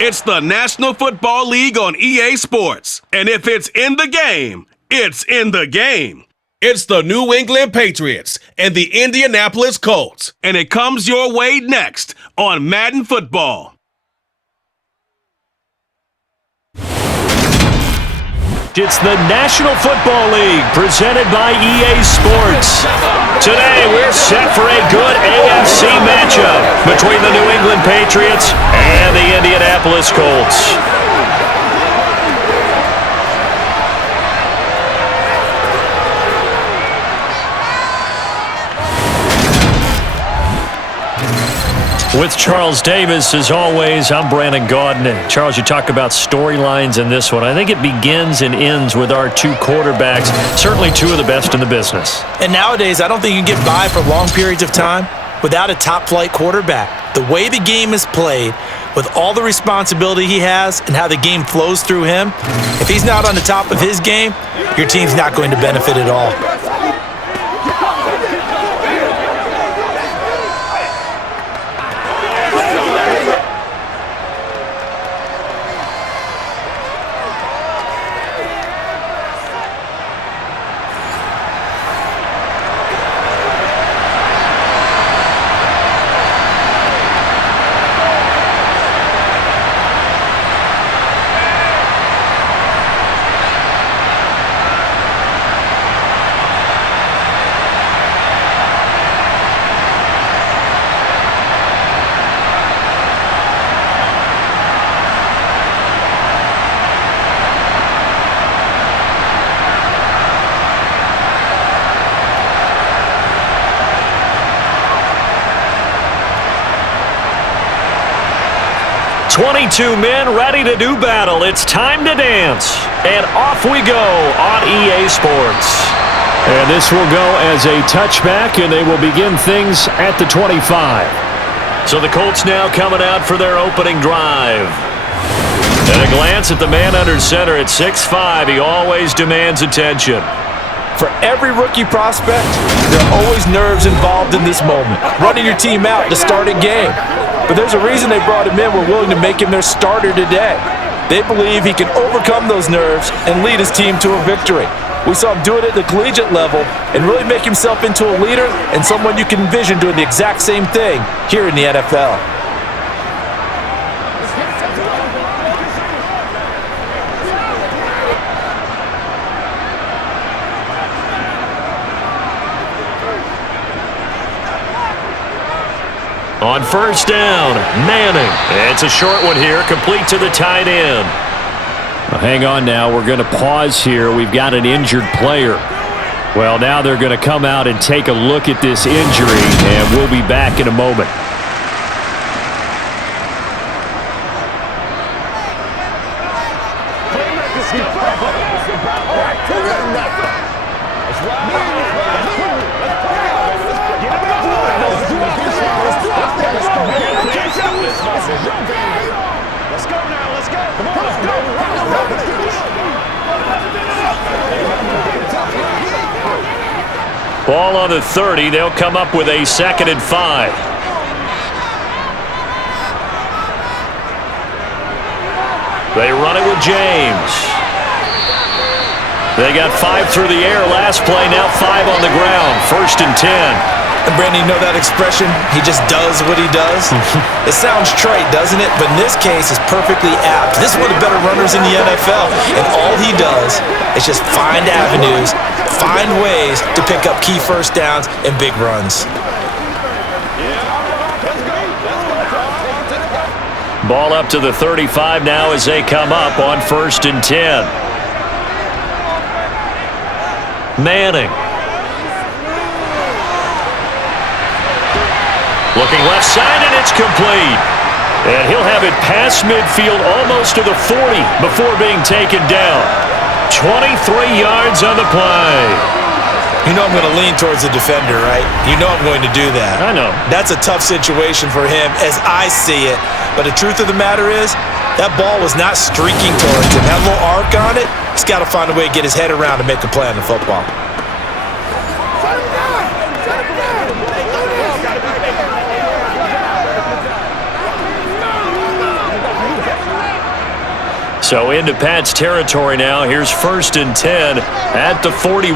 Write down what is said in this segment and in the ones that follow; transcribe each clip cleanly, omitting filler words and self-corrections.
It's the National Football League on EA Sports. And if it's in the game, it's in the game. It's the New England Patriots and the Indianapolis Colts. And it comes your way next on Madden Football. It's the National Football League presented by EA Sports. Today we're set for a good AFC matchup between the New England Patriots and the Indianapolis Colts. With Charles Davis, as always, I'm Brandon Gaudin. And Charles, you talk about storylines in this one. I think it begins and ends with our two quarterbacks, certainly two of the best in the business. And nowadays, I don't think you can get by for long periods of time without a top-flight quarterback. The way the game is played, with all the responsibility he has and how the game flows through him, if he's not on the top of his game, your team's not going to benefit at all. 22 men ready to do battle. It's time to dance. And off we go on EA Sports. And this will go as a touchback, and they will begin things at the 25. So the Colts now coming out for their opening drive. And a glance at the man under center at 6'5". He always demands attention. For every rookie prospect, there are always nerves involved in this moment. Running your team out to start a game. But there's a reason they brought him in. We're willing to make him their starter today. They believe he can overcome those nerves and lead his team to a victory. We saw him do it at the collegiate level and really make himself into a leader and someone you can envision doing the exact same thing here in the NFL. On first down, Manning. It's a short one here, complete to the tight end. Well, hang on now. We're going to pause here. We've got an injured player. Well, now they're going to come out and take a look at this injury, and we'll be back in a moment. Ball on the 30. They'll come up with a 2nd and 5. They run it with James. They got 5 through the air last play, now 5 on the ground. 1st and 10. And Brandon, you know that expression? He just does what he does? It sounds trite, doesn't it? But in this case, it's perfectly apt. This is one of the better runners in the NFL. And all he does is just find avenues, find ways to pick up key first downs and big runs. Ball up to the 35 now as they come up on 1st and 10. Manning. Looking left side, and it's complete. And he'll have it past midfield almost to the 40 before being taken down. 23 yards on the play. You know I'm going to lean towards the defender, right? You know I'm going to do that. I know. That's a tough situation for him as I see it. But the truth of the matter is, that ball was not streaking towards him. That little arc on it, he's got to find a way to get his head around to make a play on the football. So into Pat's territory now. Here's 1st and 10 at the 41.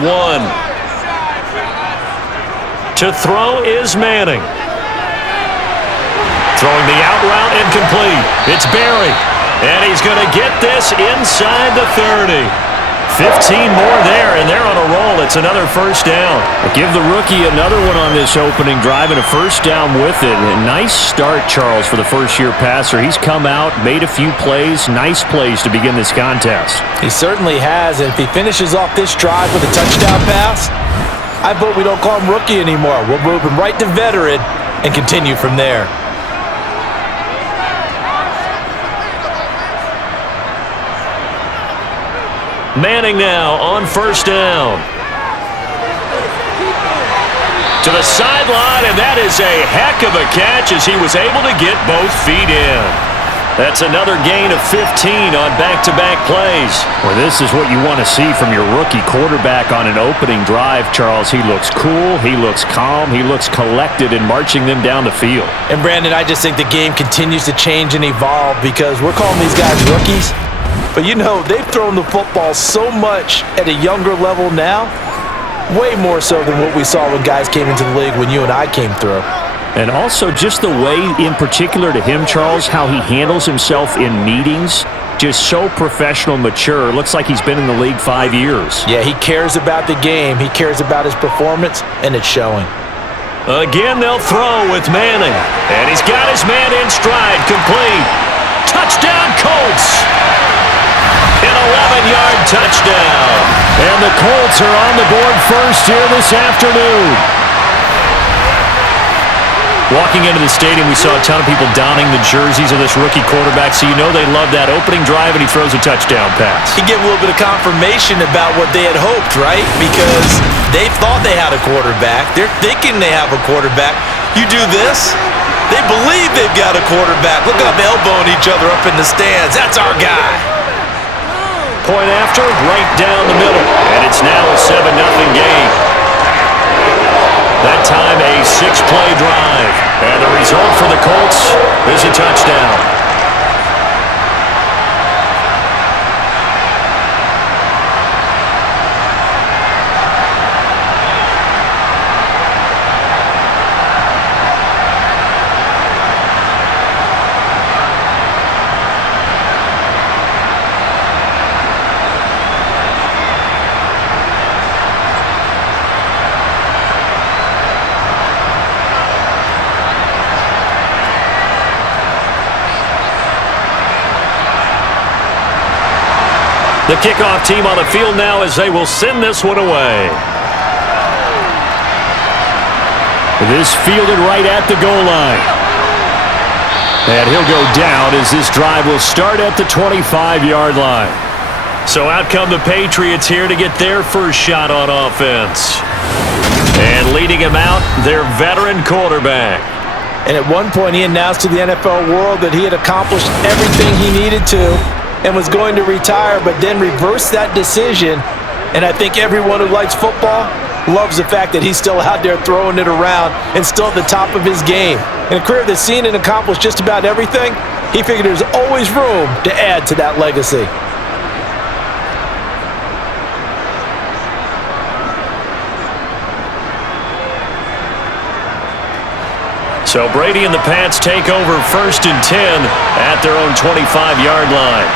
To throw is Manning. Throwing the out route incomplete. It's Barry. And he's going to get this inside the 30. 15 more there, and they're on a roll. It's another first down. Give the rookie another one on this opening drive and a first down with it. A nice start, Charles, for the first-year passer. He's come out, made a few plays, nice plays to begin this contest. He certainly has, and if he finishes off this drive with a touchdown pass, I vote we don't call him rookie anymore. We'll move him right to veteran and continue from there. Manning now on first down. To the sideline, and that is a heck of a catch as he was able to get both feet in. That's another gain of 15 on back-to-back plays. Well, this is what you want to see from your rookie quarterback on an opening drive, Charles. He looks cool, he looks calm, he looks collected in marching them down the field. And, Brandon, I just think the game continues to change and evolve because we're calling these guys rookies. But, you know, they've thrown the football so much at a younger level now, way more so than what we saw when guys came into the league when you and I came through. And also just the way, in particular to him, Charles, how he handles himself in meetings, just so professional, mature. Looks like he's been in the league 5 years. Yeah, he cares about the game. He cares about his performance, and it's showing. Again, they'll throw with Manning. And he's got his man in stride, complete. Touchdown, Colts! An 11-yard touchdown. And the Colts are on the board first here this afternoon. Walking into the stadium, we saw a ton of people donning the jerseys of this rookie quarterback, so you know they love that opening drive, and he throws a touchdown pass. He gave a little bit of confirmation about what they had hoped, right? Because they thought they had a quarterback. They're thinking they have a quarterback. You do this, they believe they've got a quarterback. Look at them elbowing each other up in the stands. That's our guy. Point after, right down the middle, and it's now a 7-0 game. That time, a 6-play drive. And the result for the Colts is a touchdown. The kickoff team on the field now as they will send this one away. This fielded right at the goal line. And he'll go down as this drive will start at the 25-yard line. So out come the Patriots here to get their first shot on offense. And leading him out, their veteran quarterback. And at one point he announced to the NFL world that he had accomplished everything he needed to and was going to retire, but then reversed that decision. And I think everyone who likes football loves the fact that he's still out there throwing it around and still at the top of his game. In a career that's seen and accomplished just about everything, he figured there's always room to add to that legacy. So Brady and the Pats take over 1st and 10 at their own 25-yard line.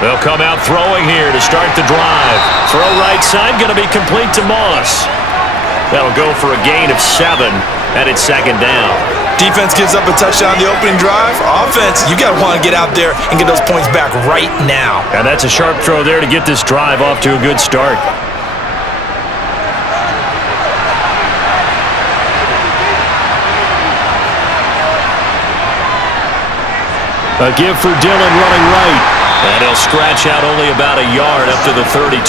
They'll come out throwing here to start the drive. Throw right side, going to be complete to Moss. That'll go for a gain of 7, and it's 2nd down. Defense gives up a touchdown the opening drive. Offense, you got to want to get out there and get those points back right now. And that's a sharp throw there to get this drive off to a good start. A give for Dillon running right. And he'll scratch out only about a yard up to the 32.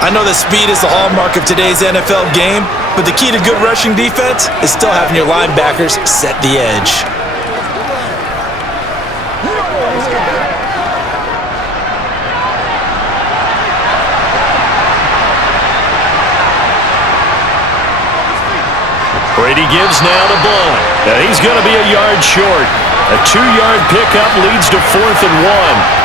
I know that speed is the hallmark of today's NFL game, but the key to good rushing defense is still having your linebackers set the edge. Brady gives now to Blunt. He's going to be a yard short. A 2-yard pickup leads to 4th and 1.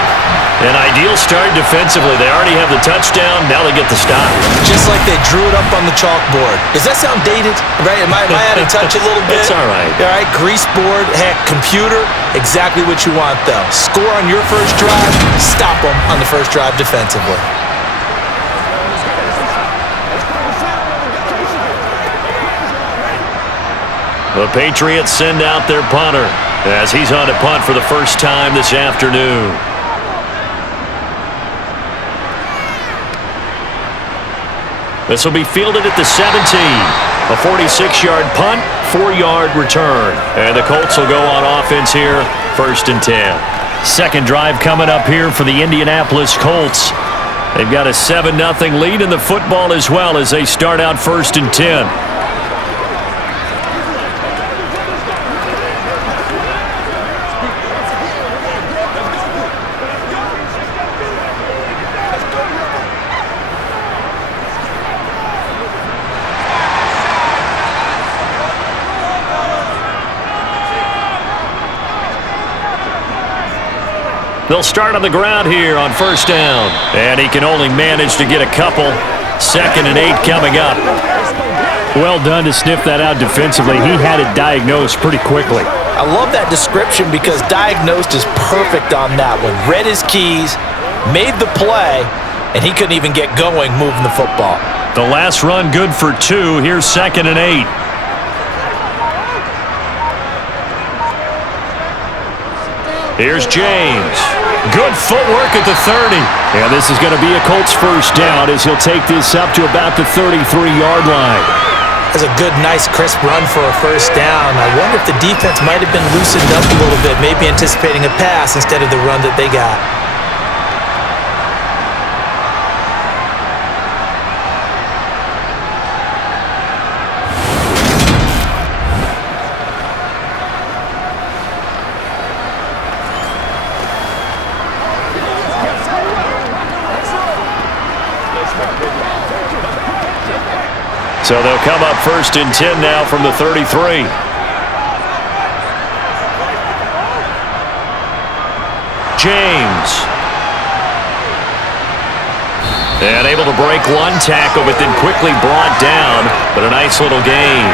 An ideal start defensively. They already have the touchdown. Now they get the stop. Just like they drew it up on the chalkboard. Does that sound dated? Right? Am I out of touch a little bit? It's all right. All right, grease board, heck, computer, exactly what you want, though. Score on your first drive, stop them on the first drive defensively. The Patriots send out their punter as he's on to punt for the first time this afternoon. This will be fielded at the 17. A 46-yard punt, 4-yard return. And the Colts will go on offense here, 1st and 10. Second drive coming up here for the Indianapolis Colts. They've got a 7-0 lead in the football as well as they start out 1st and 10. They'll start on the ground here on 1st down. And he can only manage to get a couple. 2nd and 8 coming up. Well done to sniff that out defensively. He had it diagnosed pretty quickly. I love that description because diagnosed is perfect on that one. Read his keys, made the play, and he couldn't even get going moving the football. The last run good for 2. Here's 2nd and 8. Here's James. Good footwork at the 30. Yeah, this is going to be a Colts first down as he'll take this up to about the 33-yard line. That's a good, nice, crisp run for a first down. I wonder if the defense might have been loosened up a little bit, maybe anticipating a pass instead of the run that they got. So they'll come up 1st and 10 now from the 33. James. And able to break one tackle, but then quickly brought down. But a nice little gain.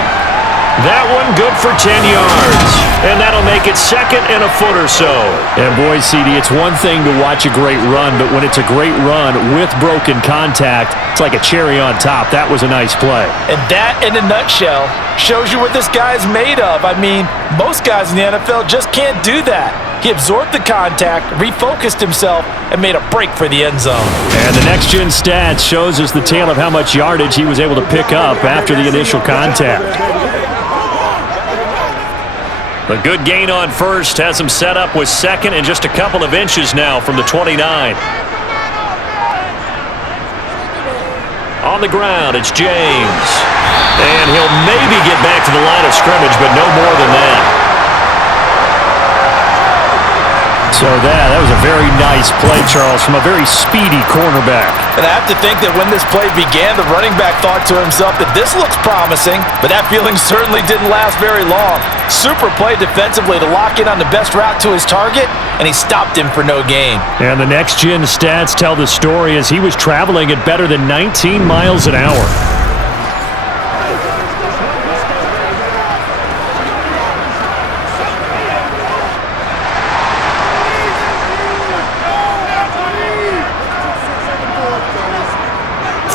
That one good for 10 yards. And that'll make it 2nd and a foot or so. And boy, CD, it's one thing to watch a great run, but when it's a great run with broken contact, it's like a cherry on top. That was a nice play. And that, in a nutshell, shows you what this guy's made of. I mean, most guys in the NFL just can't do that. He absorbed the contact, refocused himself, and made a break for the end zone. And the next-gen stats shows us the tale of how much yardage he was able to pick up after the initial contact. A good gain on 1st has him set up with 2nd and just a couple of inches now from the 29. On the ground, it's James. And he'll maybe get back to the line of scrimmage, but no more than that. So that was a very nice play, Charles, from a very speedy cornerback. And I have to think that when this play began, the running back thought to himself that this looks promising, but that feeling certainly didn't last very long. Super play defensively to lock in on the best route to his target, and he stopped him for no gain. And the next-gen stats tell the story as he was traveling at better than 19 miles an hour.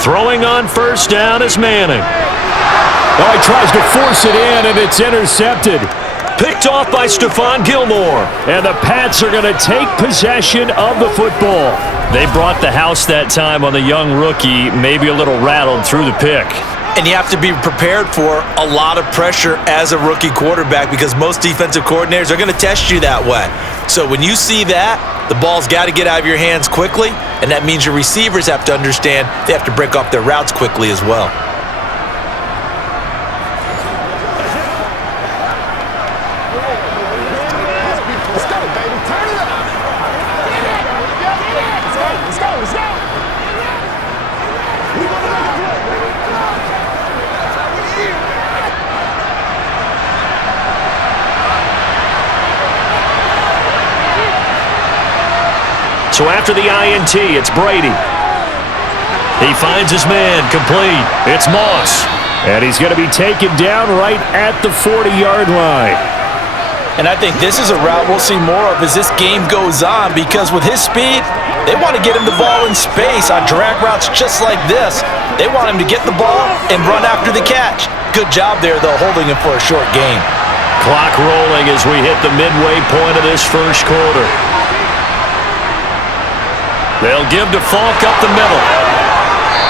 Throwing on 1st down is Manning. Oh, he tries to force it in, and it's intercepted. Picked off by Stephon Gilmore. And the Pats are going to take possession of the football. They brought the house that time on the young rookie, maybe a little rattled through the pick. And you have to be prepared for a lot of pressure as a rookie quarterback because most defensive coordinators are going to test you that way. So when you see that, the ball's got to get out of your hands quickly, and that means your receivers have to understand they have to break off their routes quickly as well. So after the INT, it's Brady. He finds his man, complete. It's Moss. And he's going to be taken down right at the 40-yard line. And I think this is a route we'll see more of as this game goes on, because with his speed, they want to get him the ball in space on drag routes just like this. They want him to get the ball and run after the catch. Good job there, though, holding him for a short gain. Clock rolling as we hit the midway point of this first quarter. They'll give to Falk up the middle.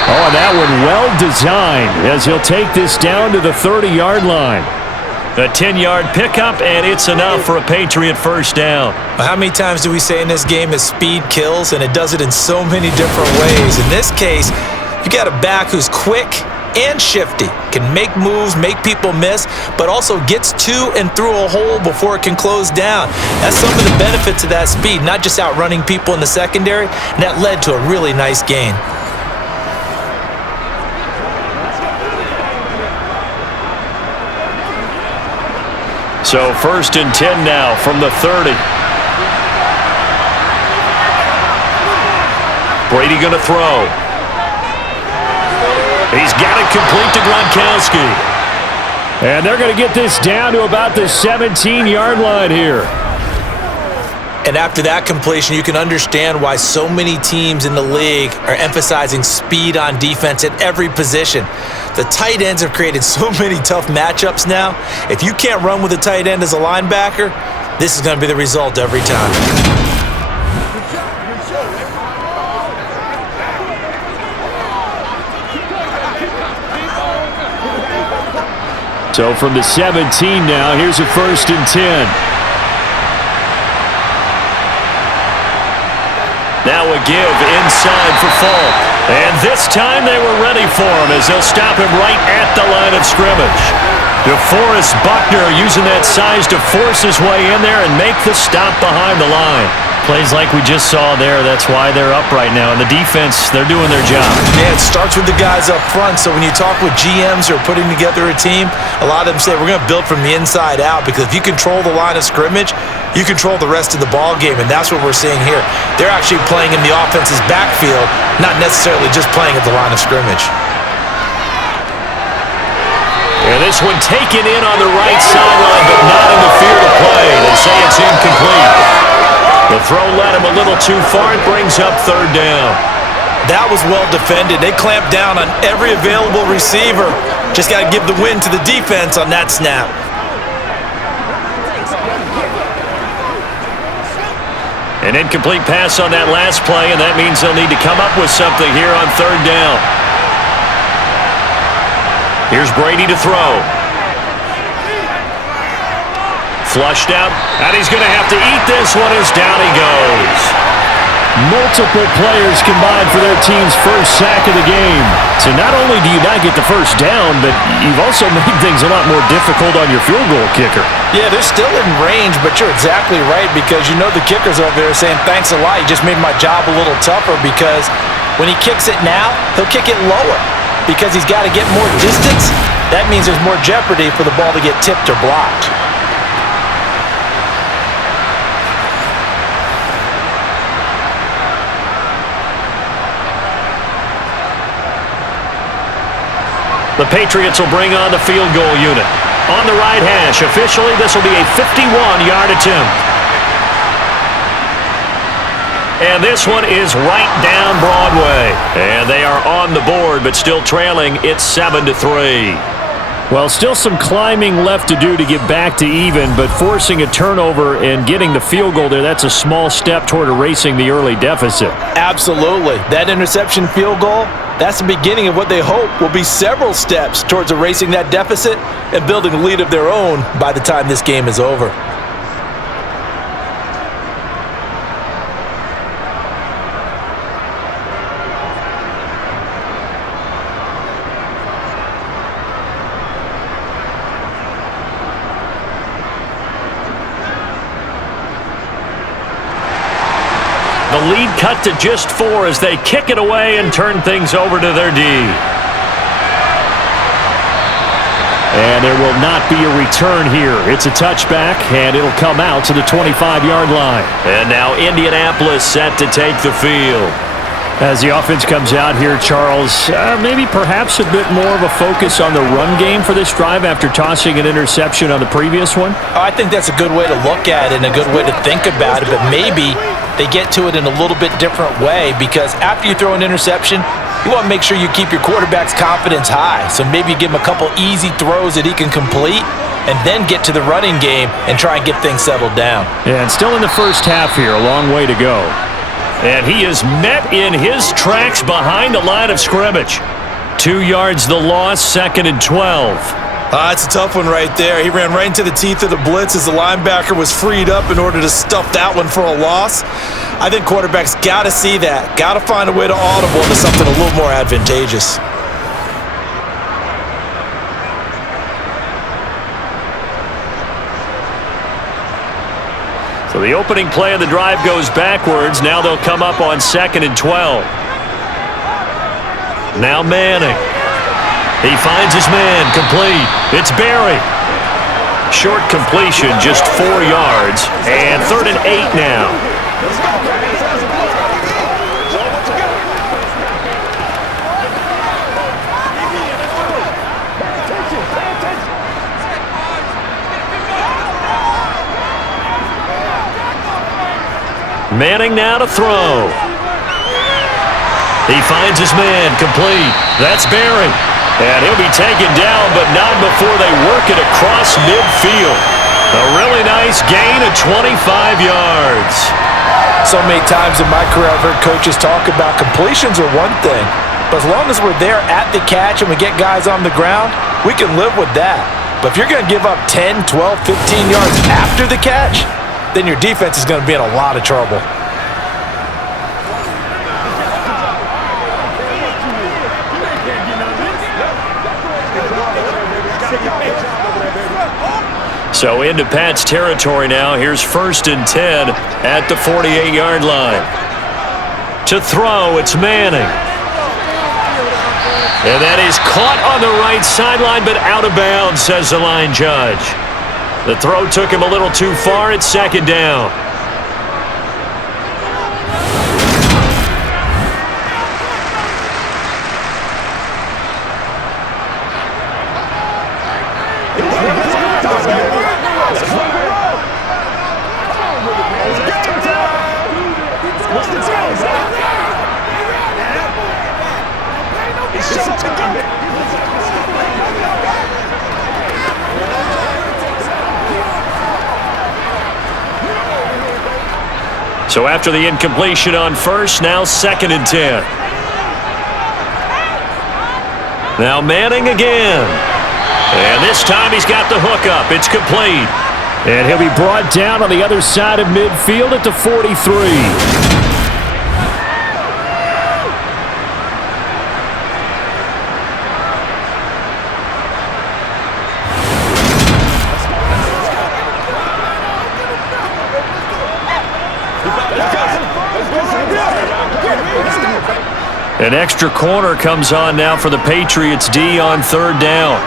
Oh, and that one well designed as he'll take this down to the 30-yard line. A 10-yard pickup, and it's enough for a Patriot first down. How many times do we say in this game that speed kills, and it does it in so many different ways? In this case, you got a back who's quick and shifty, can make moves, make people miss, but also gets to and through a hole before it can close down. That's some of the benefits of that speed, not just outrunning people in the secondary, and that led to a really nice gain. So 1st and 10 now from the 30. Brady going to throw. He's got it complete to Gronkowski. And they're going to get this down to about the 17-yard line here. And after that completion, you can understand why so many teams in the league are emphasizing speed on defense at every position. The tight ends have created so many tough matchups now. If you can't run with a tight end as a linebacker, this is going to be the result every time. So from the 17 now, here's a 1st and 10. Now a give inside for Falk. And this time they were ready for him as they'll stop him right at the line of scrimmage. DeForest Buckner using that size to force his way in there and make the stop behind the line. Plays like we just saw there, that's why they're up right now. And the defense, they're doing their job. Yeah, it starts with the guys up front. So when you talk with GMs who are putting together a team, a lot of them say we're going to build from the inside out, because if you control the line of scrimmage, you control the rest of the ball game, and that's what we're seeing here. They're actually playing in the offense's backfield, not necessarily just playing at the line of scrimmage. And this one taken in on the right sideline, but not in the field of play. They say it's incomplete. The throw led him a little too far. It brings up 3rd down. That was well defended. They clamped down on every available receiver. Just got to give the win to the defense on that snap. An incomplete pass on that last play, and that means they'll need to come up with something here on 3rd down. Here's Brady to throw. Flushed out, and he's going to have to eat this one as down he goes. Multiple players combined for their team's first sack of the game. So not only do you not get the first down, but you've also made things a lot more difficult on your field goal kicker. Yeah, they're still in range, but you're exactly right, because you know the kicker's over there saying, thanks a lot, you just made my job a little tougher, because when he kicks it now, he'll kick it lower, because he's got to get more distance. That means there's more jeopardy for the ball to get tipped or blocked. The Patriots will bring on the field goal unit. On the right hash, officially, this will be a 51-yard attempt. And this one is right down Broadway. And they are on the board, but still trailing. It's 7-3. Well, still some climbing left to do to get back to even, but forcing a turnover and getting the field goal there, that's a small step toward erasing the early deficit. Absolutely. That interception field goal, that's the beginning of what they hope will be several steps towards erasing that deficit and building a lead of their own by the time this game is over. The lead cut to just 4 as they kick it away and turn things over to their D. And there will not be a return here. It's a touchback, and it'll come out to the 25-yard line. And now Indianapolis set to take the field. As the offense comes out here, Charles, maybe perhaps a bit more of a focus on the run game for this drive after tossing an interception on the previous one? I think that's a good way to look at it and a good way to think about it, but maybe they get to it in a little bit different way, because after you throw an interception, you want to make sure you keep your quarterback's confidence high. So maybe you give him a couple easy throws that he can complete and then get to the running game and try and get things settled down. Yeah, and still in the first half here, a long way to go. And he is met in his tracks behind the line of scrimmage. 2 yards the loss, 2nd and 12. It's a tough one right there. He ran right into the teeth of the blitz as the linebacker was freed up in order to stuff that one for a loss. I think quarterbacks got to see that. Got to find a way to audible into something a little more advantageous. So the opening play of the drive goes backwards. Now they'll come up on 2nd and 12. Now Manning. He finds his man, complete. It's Barry. Short completion, just 4 yards. And 3rd and 8 now. Manning now to throw. He finds his man, complete. That's Barry. And he'll be taken down, but not before they work it across midfield. A really nice gain of 25 yards. So many times in my career I've heard coaches talk about completions are one thing, but as long as we're there at the catch and we get guys on the ground, we can live with that. But if you're going to give up 10, 12, 15 yards after the catch, then your defense is going to be in a lot of trouble. So into Pat's territory now. Here's 1st and 10 at the 48-yard line. To throw, it's Manning. And that is caught on the right sideline, but out of bounds, says the line judge. The throw took him a little too far. It's 2nd down. So after the incompletion on 1st, now 2nd and 10. Now Manning again. And this time he's got the hook up. It's complete. And he'll be brought down on the other side of midfield at the 43. An extra corner comes on now for the Patriots D on 3rd down.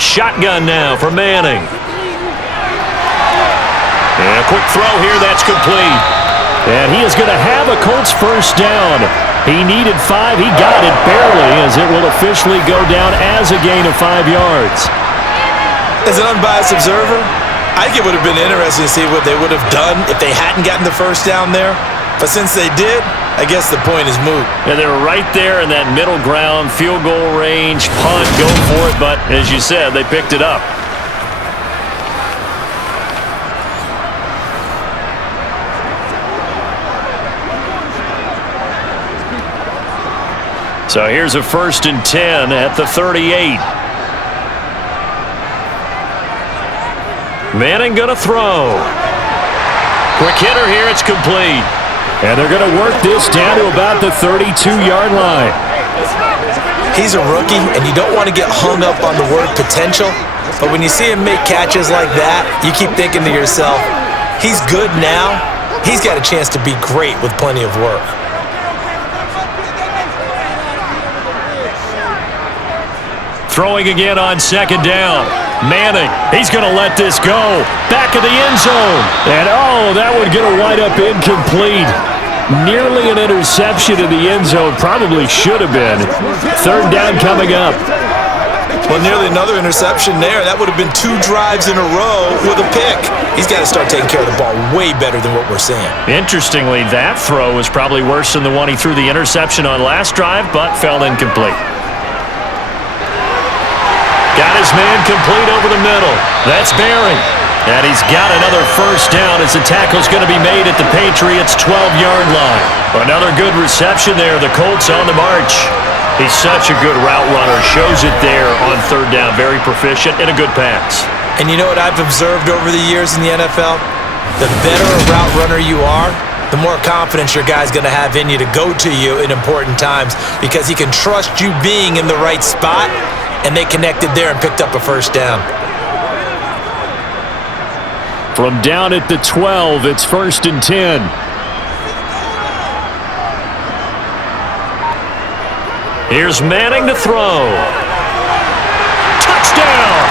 Shotgun now for Manning. And a quick throw here, that's complete. And he is going to have a Colts 1st down. He needed 5, he got it barely, as it will officially go down as a gain of 5 yards. As an unbiased observer, I think it would have been interesting to see what they would have done if they hadn't gotten the 1st down there. But since they did, I guess the point is moot. And they're right there in that middle ground, field goal range, punt, go for it. But as you said, they picked it up. So here's a 1st and 10 at the 38. Manning going to throw. Quick hitter here, it's complete. And they're going to work this down to about the 32-yard line. He's a rookie, and you don't want to get hung up on the word potential. But when you see him make catches like that, you keep thinking to yourself, he's good now. He's got a chance to be great with plenty of work. Throwing again on second down. Manning, he's going to let this go. Back of the end zone. And, that would get a wide-up incomplete. Nearly an interception in the end zone. Probably should have been. Third down coming up. Well, nearly another interception there. That would have been 2 drives in a row with a pick. He's got to start taking care of the ball way better than what we're seeing. Interestingly, that throw was probably worse than the one he threw the interception on last drive, but fell incomplete. Got his man complete over the middle. That's Barry. And he's got another first down as the tackle's going to be made at the Patriots' 12-yard line. Another good reception there. The Colts on the march. He's such a good route runner. Shows it there on third down. Very proficient and a good pass. And you know what I've observed over the years in the NFL? The better a route runner you are, the more confidence your guy's going to have in you to go to you in important times because he can trust you being in the right spot, and they connected there and picked up a first down. From down at the 12, it's 1st and 10. Here's Manning to throw. Touchdown!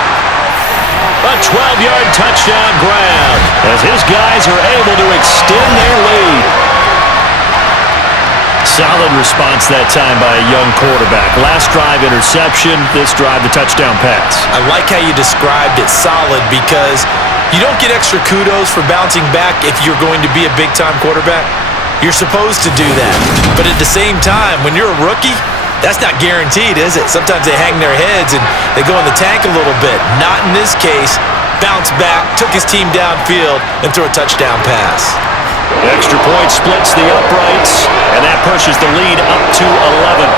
A 12-yard touchdown grab as his guys are able to extend their lead. Solid response that time by a young quarterback. Last drive interception, this drive the touchdown pass. I like how you described it solid because you don't get extra kudos for bouncing back if you're going to be a big-time quarterback. You're supposed to do that. But at the same time, when you're a rookie, that's not guaranteed, is it? Sometimes they hang their heads and they go in the tank a little bit. Not in this case. Bounced back, took his team downfield, and threw a touchdown pass. Extra point splits the uprights, and that pushes the lead up to 11.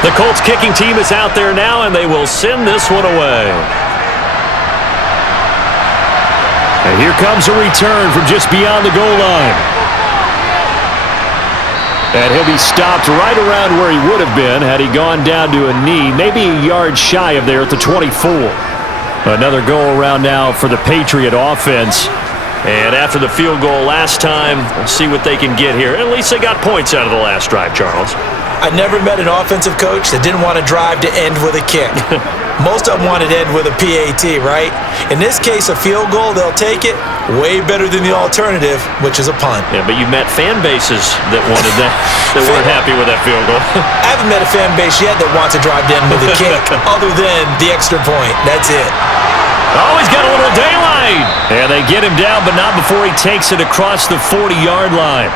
The Colts kicking team is out there now, and they will send this one away. And here comes a return from just beyond the goal line. And he'll be stopped right around where he would have been had he gone down to a knee, maybe a yard shy of there at the 24. Another goal around now for the Patriot offense. And after the field goal last time, we'll see what they can get here. At least they got points out of the last drive, Charles. I never met an offensive coach that didn't want to drive to end with a kick. Most of them wanted to end with a PAT, right? In this case, a field goal, they'll take it. Way better than the alternative, which is a punt. Yeah, but you met fan bases that wanted that, that weren't happy with that field goal. I haven't met a fan base yet that wants to drive to end with a kick, other than the extra point. That's it. Oh, he's got a little daylight. And they get him down, but not before he takes it across the 40-yard line.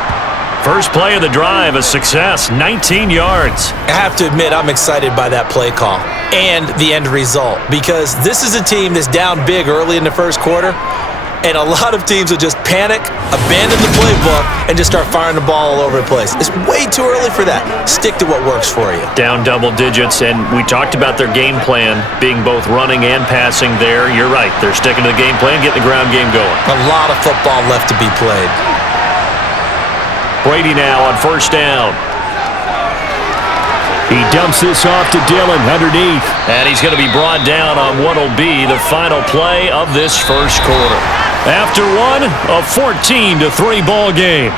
First play of the drive, a success, 19 yards. I have to admit, I'm excited by that play call and the end result because this is a team that's down big early in the first quarter, and a lot of teams will just panic, abandon the playbook, and just start firing the ball all over the place. It's way too early for that. Stick to what works for you. Down double digits, and we talked about their game plan being both running and passing there. You're right. They're sticking to the game plan, getting the ground game going. A lot of football left to be played. Brady now on first down. He dumps this off to Dillon underneath. And he's going to be brought down on what will be the final play of this first quarter. After one, a 14-3 ball game.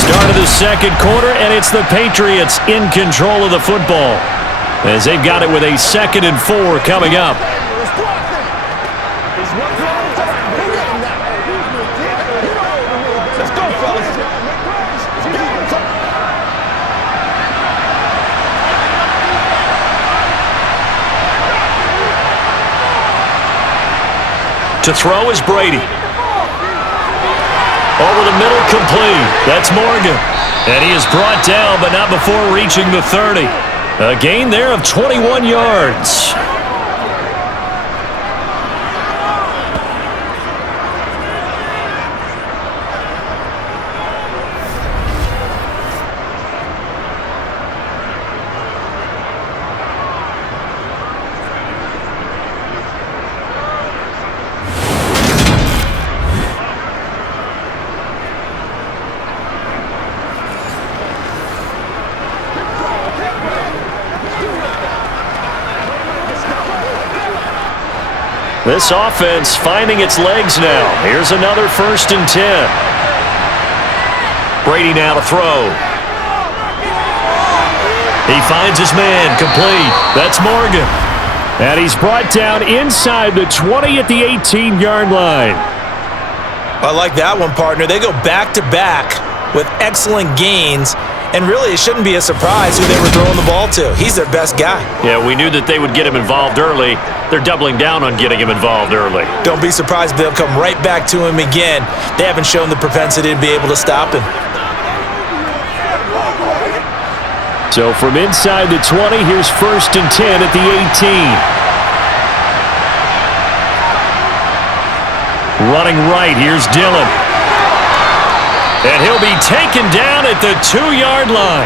Start of the second quarter, and it's the Patriots in control of the football as they've got it with a 2nd and 4 coming up. To throw is Brady. Over the middle, complete. That's Morgan. And he is brought down, but not before reaching the 30. A gain there of 21 yards. This offense finding its legs now. Here's another 1st and 10. Brady now to throw. He finds his man, complete. That's Morgan. And he's brought down inside the 20 at the 18-yard line. I like that one, partner. They go back-to-back with excellent gains. And really, it shouldn't be a surprise who they were throwing the ball to. He's their best guy. Yeah, we knew that they would get him involved early. They're doubling down on getting him involved early. Don't be surprised if they'll come right back to him again. They haven't shown the propensity to be able to stop him. So from inside the 20, here's 1st and 10 at the 18. Running right, here's Dillon. And he'll be taken down at the 2-yard line.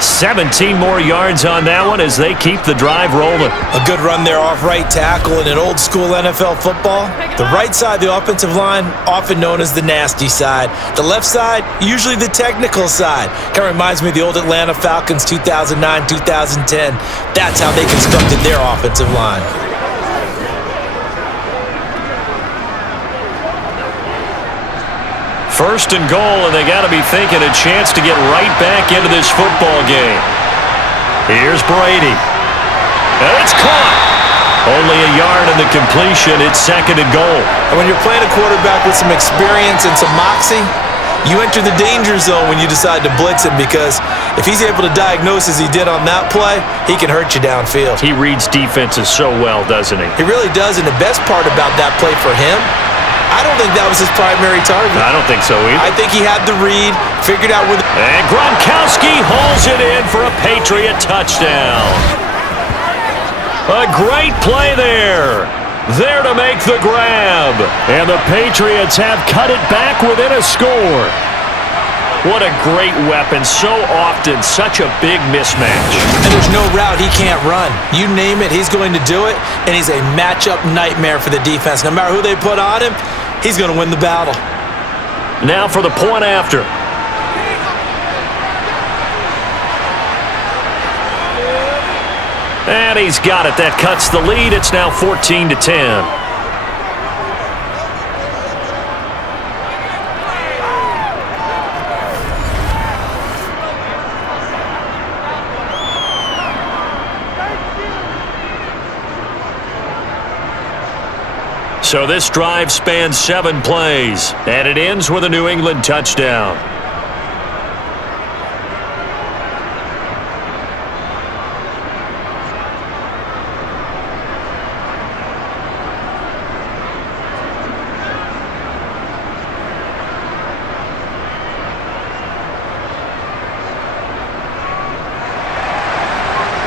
17 more yards on that one as they keep the drive rolling. A good run there off right tackle in an old-school NFL football. The right side, the offensive line, often known as the nasty side. The left side, usually the technical side. Kind of reminds me of the old Atlanta Falcons 2009-2010. That's how they constructed their offensive line. First and goal, and they got to be thinking a chance to get right back into this football game. Here's Brady. And it's caught. Only a yard in the completion. It's 2nd and goal. And when you're playing a quarterback with some experience and some moxie, you enter the danger zone when you decide to blitz him, because if he's able to diagnose as he did on that play, he can hurt you downfield. He reads defenses so well, doesn't he? He really does, and the best part about that play for him, I don't think that was his primary target. I don't think so either. I think he had the read, figured out where the... And Gronkowski hauls it in for a Patriot touchdown. A great play there. There to make the grab. And the Patriots have cut it back within a score. What a great weapon. So often, such a big mismatch. And there's no route he can't run. You name it, he's going to do it. And he's a matchup nightmare for the defense. No matter who they put on him, he's going to win the battle. Now for the point after. And he's got it. That cuts the lead. It's now 14-10. So this drive spans 7 plays, and it ends with a New England touchdown.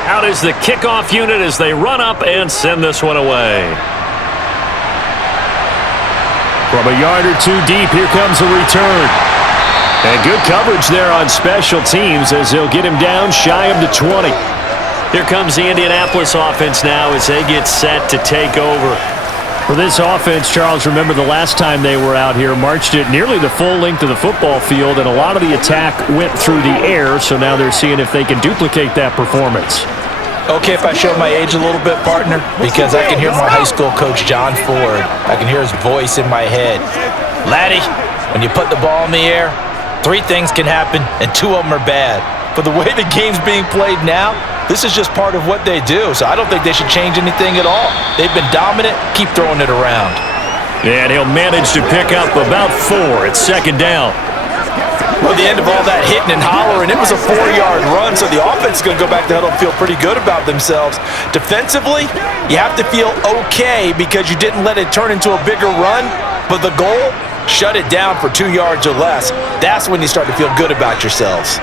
Out is the kickoff unit as they run up and send this one away. From a yard or two deep, here comes a return. And good coverage there on special teams as they'll get him down shy of the 20. Here comes the Indianapolis offense now as they get set to take over. For this offense, Charles, remember the last time they were out here, marched it nearly the full length of the football field, and a lot of the attack went through the air, so now they're seeing if they can duplicate that performance. Okay, if I show my age a little bit, partner, because I can hear my high school coach, John Ford. I can hear his voice in my head. Laddie, when you put the ball in the air, 3 things can happen, and 2 of them are bad. But the way the game's being played now, this is just part of what they do, so I don't think they should change anything at all. They've been dominant. Keep throwing it around. And he'll manage to pick up about 4. It's 2nd down. Well, the end of all that hitting and hollering, it was a 4-yard run, so the offense is going to go back to the huddle and feel pretty good about themselves. Defensively, you have to feel okay because you didn't let it turn into a bigger run, but the goal, shut it down for 2 yards or less. That's when you start to feel good about yourselves.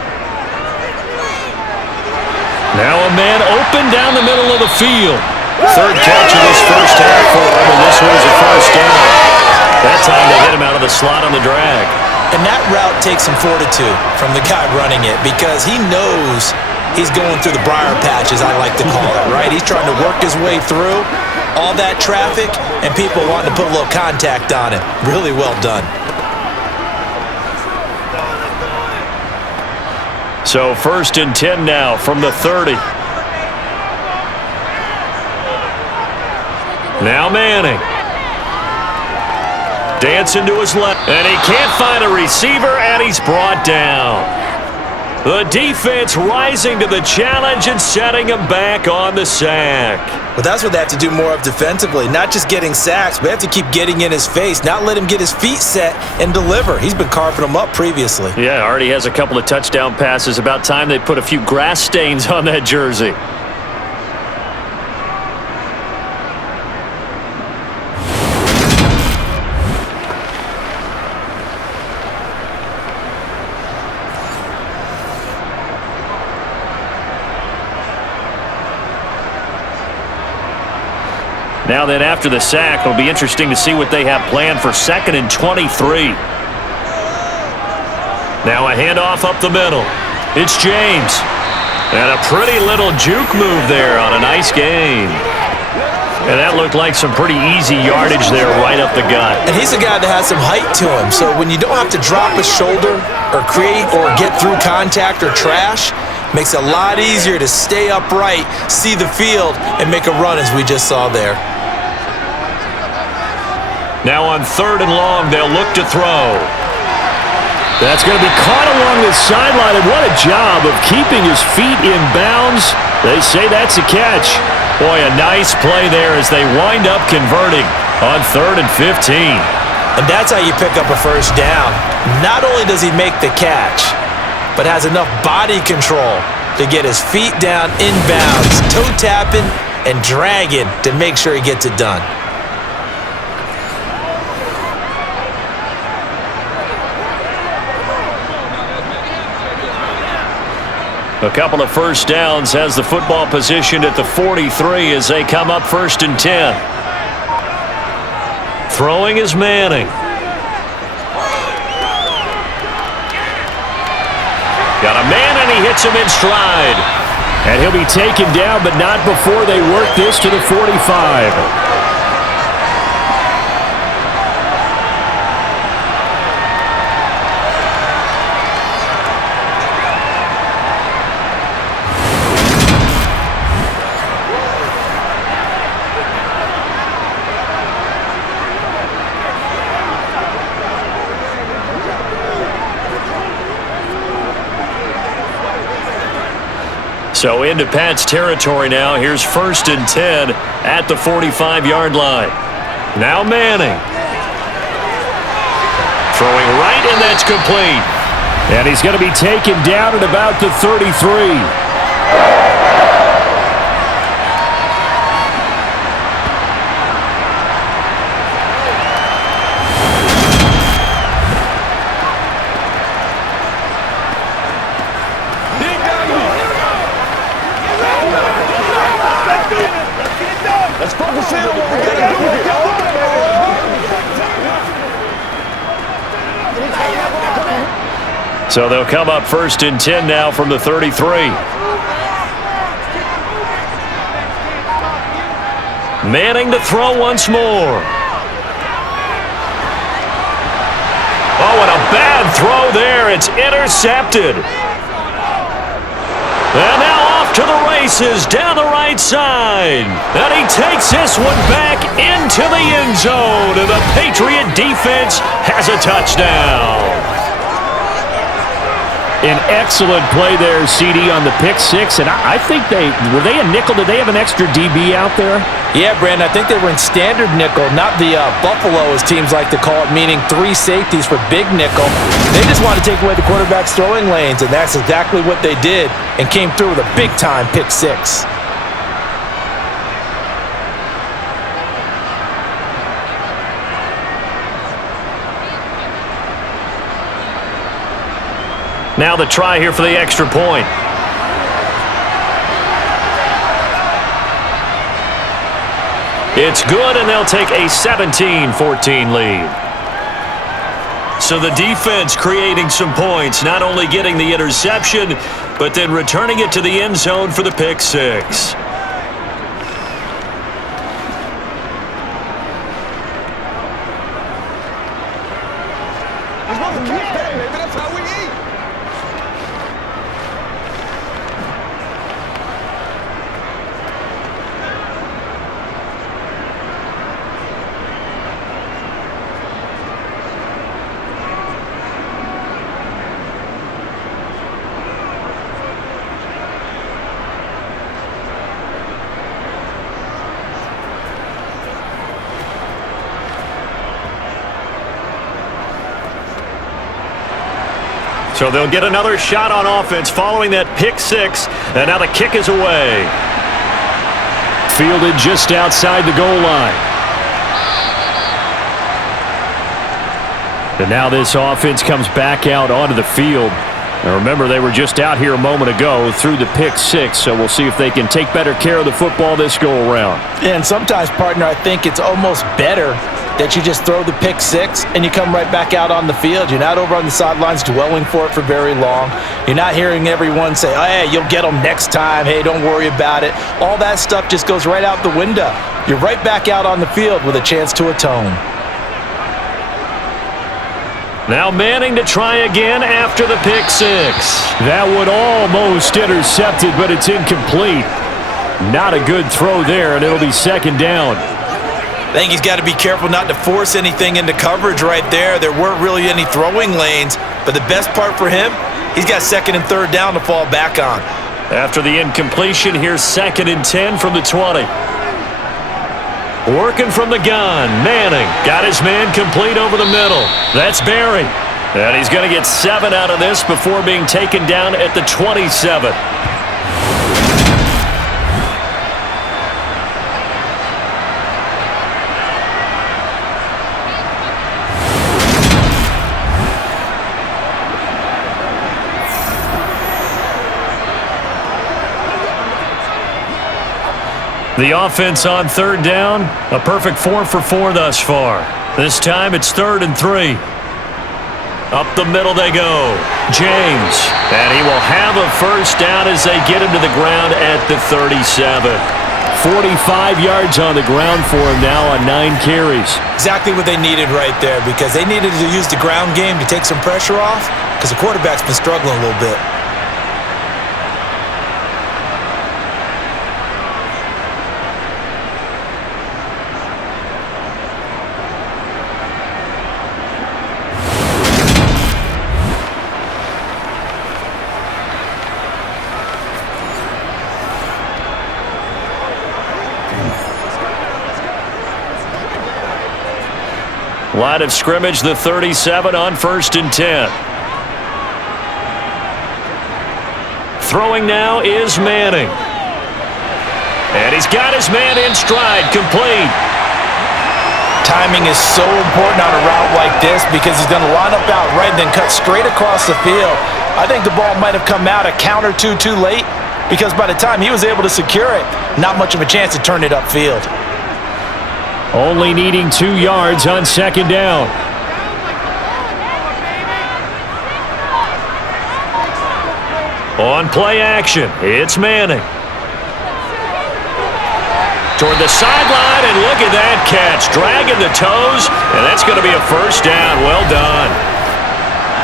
Now a man open down the middle of the field. Third catch of this first half for him, and this one is a first down. That time they hit him out of the slot on the drag. And that route takes some fortitude from the guy running it because he knows he's going through the briar patch, as I like to call it, right? He's trying to work his way through all that traffic and people wanting to put a little contact on it. Really well done. So 1st and 10 now from the 30. Now Manning. Dancing to his left. And he can't find a receiver, and he's brought down. The defense rising to the challenge and setting him back on the sack. Well, that's what they have to do more of defensively. Not just getting sacks, but they have to keep getting in his face, not let him get his feet set and deliver. He's been carving them up previously. Yeah, already has a couple of touchdown passes. About time they put a few grass stains on that jersey. Now then, after the sack, it'll be interesting to see what they have planned for 2nd and 23. Now a handoff up the middle. It's James. And a pretty little juke move there on a nice gain. And that looked like some pretty easy yardage there right up the gut. And he's a guy that has some height to him, so when you don't have to drop a shoulder or create or get through contact or trash, makes it a lot easier to stay upright, see the field, and make a run as we just saw there. Now on 3rd and long, they'll look to throw. That's going to be caught along the sideline, and what a job of keeping his feet in bounds. They say that's a catch. Boy, a nice play there as they wind up converting on 3rd and 15. And that's how you pick up a first down. Not only does he make the catch, but has enough body control to get his feet down inbounds, toe tapping and dragging to make sure he gets it done. A couple of first downs has the football positioned at the 43 as they come up 1st and 10. Throwing is Manning. Got a man and he hits him in stride. And he'll be taken down, but not before they work this to the 45. So into Pat's territory now. Here's 1st and 10 at the 45-yard line. Now Manning. Throwing right, and that's complete. And he's going to be taken down at about the 33. So they'll come up 1st and 10 now from the 33. Manning to throw once more. Oh, and a bad throw there. It's intercepted. And now off to the races down the right side. And he takes this one back into the end zone. And the Patriot defense has a touchdown. An excellent play there, CD, on the pick six. And I think were they a nickel? Did they have an extra DB out there? Yeah, Brandon, I think they were in standard nickel, not the Buffalo, as teams like to call it, meaning 3 safeties for big nickel. They just wanted to take away the quarterback's throwing lanes, and that's exactly what they did, and came through with a big-time pick six. Now the try here for the extra point. It's good, and they'll take a 17-14 lead. So the defense creating some points, not only getting the interception, but then returning it to the end zone for the pick six. So they'll get another shot on offense following that pick six, and now the kick is away. Fielded just outside the goal line. And now this offense comes back out onto the field. Now remember, they were just out here a moment ago through the pick six, so we'll see if they can take better care of the football this go-around. And sometimes, partner, I think it's almost better that you just throw the pick six and you come right back out on the field. You're not over on the sidelines dwelling for it for very long. You're not hearing everyone say, oh, hey, you'll get them next time. Hey, don't worry about it. All that stuff just goes right out the window. You're right back out on the field with a chance to atone. Now Manning to try again after the pick six. That one almost intercepted, but it's incomplete. Not a good throw there, and it'll be second down. I think he's got to be careful not to force anything into coverage right there. There weren't really any throwing lanes, but the best part for him, he's got second and third down to fall back on. After the incompletion, here's 2nd and 10 from the 20. Working from the gun, Manning got his man complete over the middle. That's Barry. And he's going to get 7 out of this before being taken down at the 27. The offense on third down, a perfect 4 for 4 thus far. This time it's 3rd and 3. Up the middle they go. James, and he will have a first down as they get him to the ground at the 37. 45 yards on the ground for him now on 9 carries. Exactly what they needed right there, because they needed to use the ground game to take some pressure off, because the quarterback's been struggling a little bit. Line of scrimmage, the 37 on 1st and 10. Throwing now is Manning. And he's got his man in stride, complete. Timing is so important on a route like this, because he's going to line up out right and then cut straight across the field. I think the ball might have come out a count or two too late, because by the time he was able to secure it, not much of a chance to turn it upfield. Only needing 2 yards on 2nd down. On play action, it's Manning. Toward the sideline, and look at that catch. Dragging the toes, and that's going to be a first down. Well done.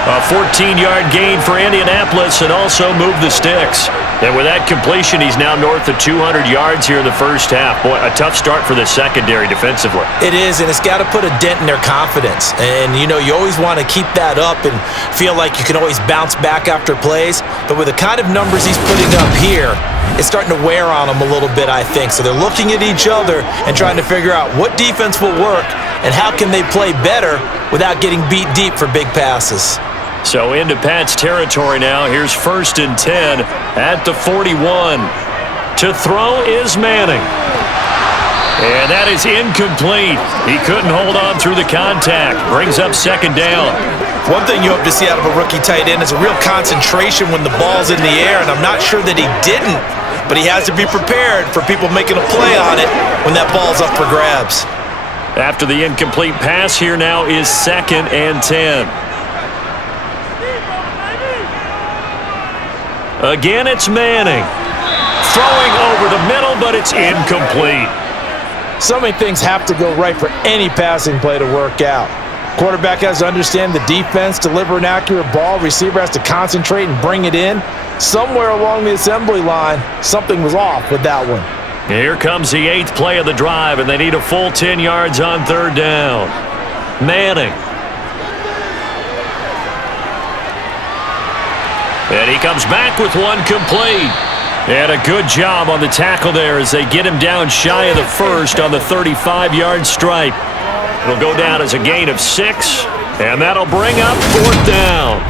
A 14-yard gain for Indianapolis, and also move the sticks. And with that completion, he's now north of 200 yards here in the first half. Boy, a tough start for the secondary defensively. It is, and it's got to put a dent in their confidence. And, you know, you always want to keep that up and feel like you can always bounce back after plays. But with the kind of numbers he's putting up here, it's starting to wear on them a little bit, I think. So they're looking at each other and trying to figure out what defense will work and how can they play better without getting beat deep for big passes. So into Pat's territory now. Here's 1st and 10 at the 41. To throw is Manning. And that is incomplete. He couldn't hold on through the contact. Brings up 2nd down. One thing you hope to see out of a rookie tight end is a real concentration when the ball's in the air, and I'm not sure that he didn't, but he has to be prepared for people making a play on it when that ball's up for grabs. After the incomplete pass, here now is 2nd and 10. Again, it's Manning. Throwing over the middle, but it's incomplete. So many things have to go right for any passing play to work out. Quarterback has to understand the defense, deliver an accurate ball. Receiver has to concentrate and bring it in. Somewhere along the assembly line, something was off with that one. Here comes the 8th play of the drive, and they need a full 10 yards on 3rd down. Manning. And he comes back with one complete. And a good job on the tackle there as they get him down shy of the first on the 35-yard stripe. It'll go down as a gain of 6, and that'll bring up 4th down.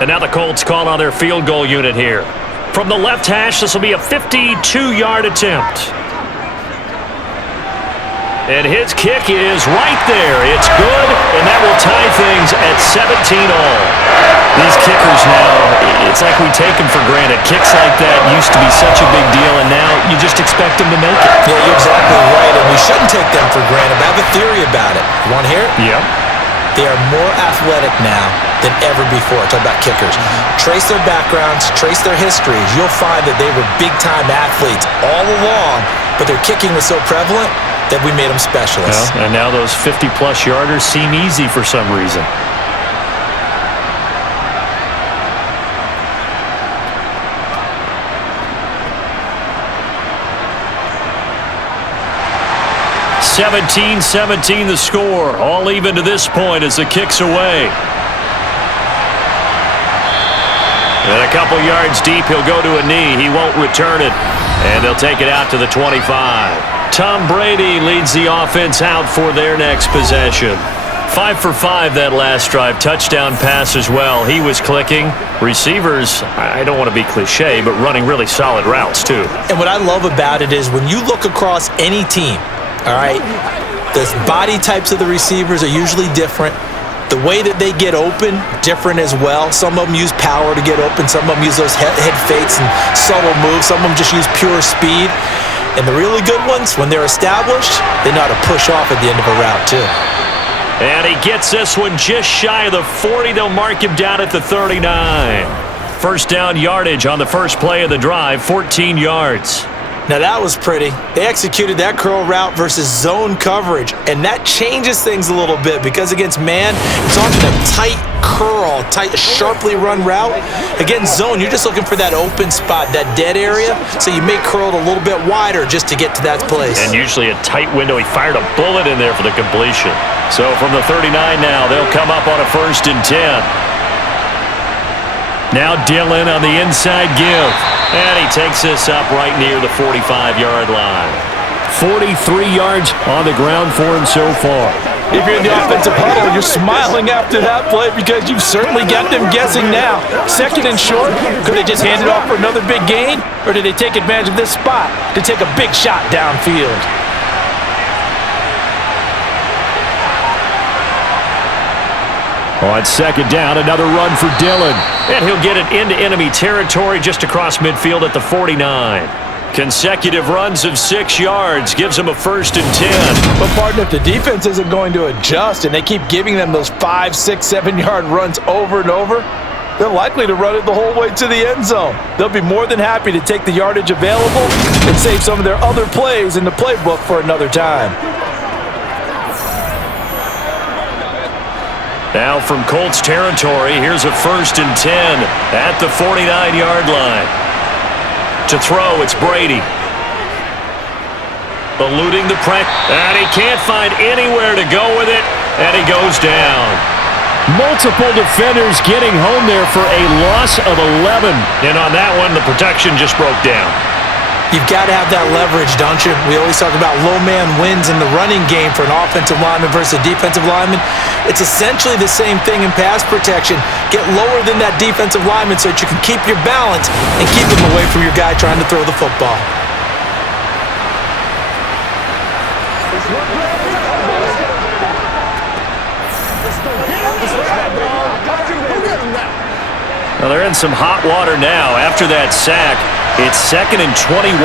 And now the Colts call on their field goal unit here. From the left hash, this will be a 52-yard attempt. And his kick is right there. It's good, and that will tie things at 17-all. These kickers now, it's like we take them for granted. Kicks like that used to be such a big deal, and now you just expect them to make it. Yeah, you're exactly right, and we shouldn't take them for granted. But I have a theory about it. You want to hear it? Yep. They are more athletic now than ever before. Talk about kickers. Trace their backgrounds, trace their histories. You'll find that they were big-time athletes all along, but their kicking was so prevalent that we made them specialists. Well, and now those 50-plus yarders seem easy for some reason. (17-17) the score. All even to this point as the kick's away. And a couple yards deep, he'll go to a knee. He won't return it. And they'll take it out to the 25. Tom Brady leads the offense out for their next possession. 5 for 5 that last drive. Touchdown pass as well. He was clicking. Receivers, I don't want to be cliche, but running really solid routes too. And what I love about it is when you look across any team, all right, the body types of the receivers are usually different. The way that they get open, different as well. Some of them use power to get open. Some of them use those head fakes and subtle moves. Some of them just use pure speed. And the really good ones, when they're established, they know how to push off at the end of a route too. And he gets this one just shy of the 40. They'll mark him down at the 39. First down yardage on the first play of the drive, 14 yards. Now that was pretty. They executed that curl route versus zone coverage, and that changes things a little bit because against man, it's often a tight curl, tight, sharply run route. Against zone, you're just looking for that open spot, that dead area, so you may curl it a little bit wider just to get to that place. And usually a tight window. He fired a bullet in there for the completion. So from the 39 now, they'll come up on a 1st and 10. Now Dillon on the inside give. And he takes this up right near the 45-yard line. 43 yards on the ground for him so far. If you're in the offensive huddle, you're smiling after that play because you've certainly got them guessing now. 2nd and short, could they just hand it off for another big gain? Or did they take advantage of this spot to take a big shot downfield? On 2nd down, another run for Dillon. And he'll get it into enemy territory just across midfield at the 49. Consecutive runs of 6 yards gives him a 1st and 10. But, partner, if the defense isn't going to adjust and they keep giving them those 5, 6, 7-yard runs over and over, they're likely to run it the whole way to the end zone. They'll be more than happy to take the yardage available and save some of their other plays in the playbook for another time. Now from Colts territory, here's a 1st and 10 at the 49-yard line. To throw, it's Brady. Eluding the pressure, and he can't find anywhere to go with it, and he goes down. Multiple defenders getting home there for a loss of 11. And on that one, the protection just broke down. You've got to have that leverage, don't you? We always talk about low man wins in the running game for an offensive lineman versus a defensive lineman. It's essentially the same thing in pass protection. Get lower than that defensive lineman so that you can keep your balance and keep him away from your guy trying to throw the football. Well, they're in some hot water now. After that sack, it's 2nd and 21.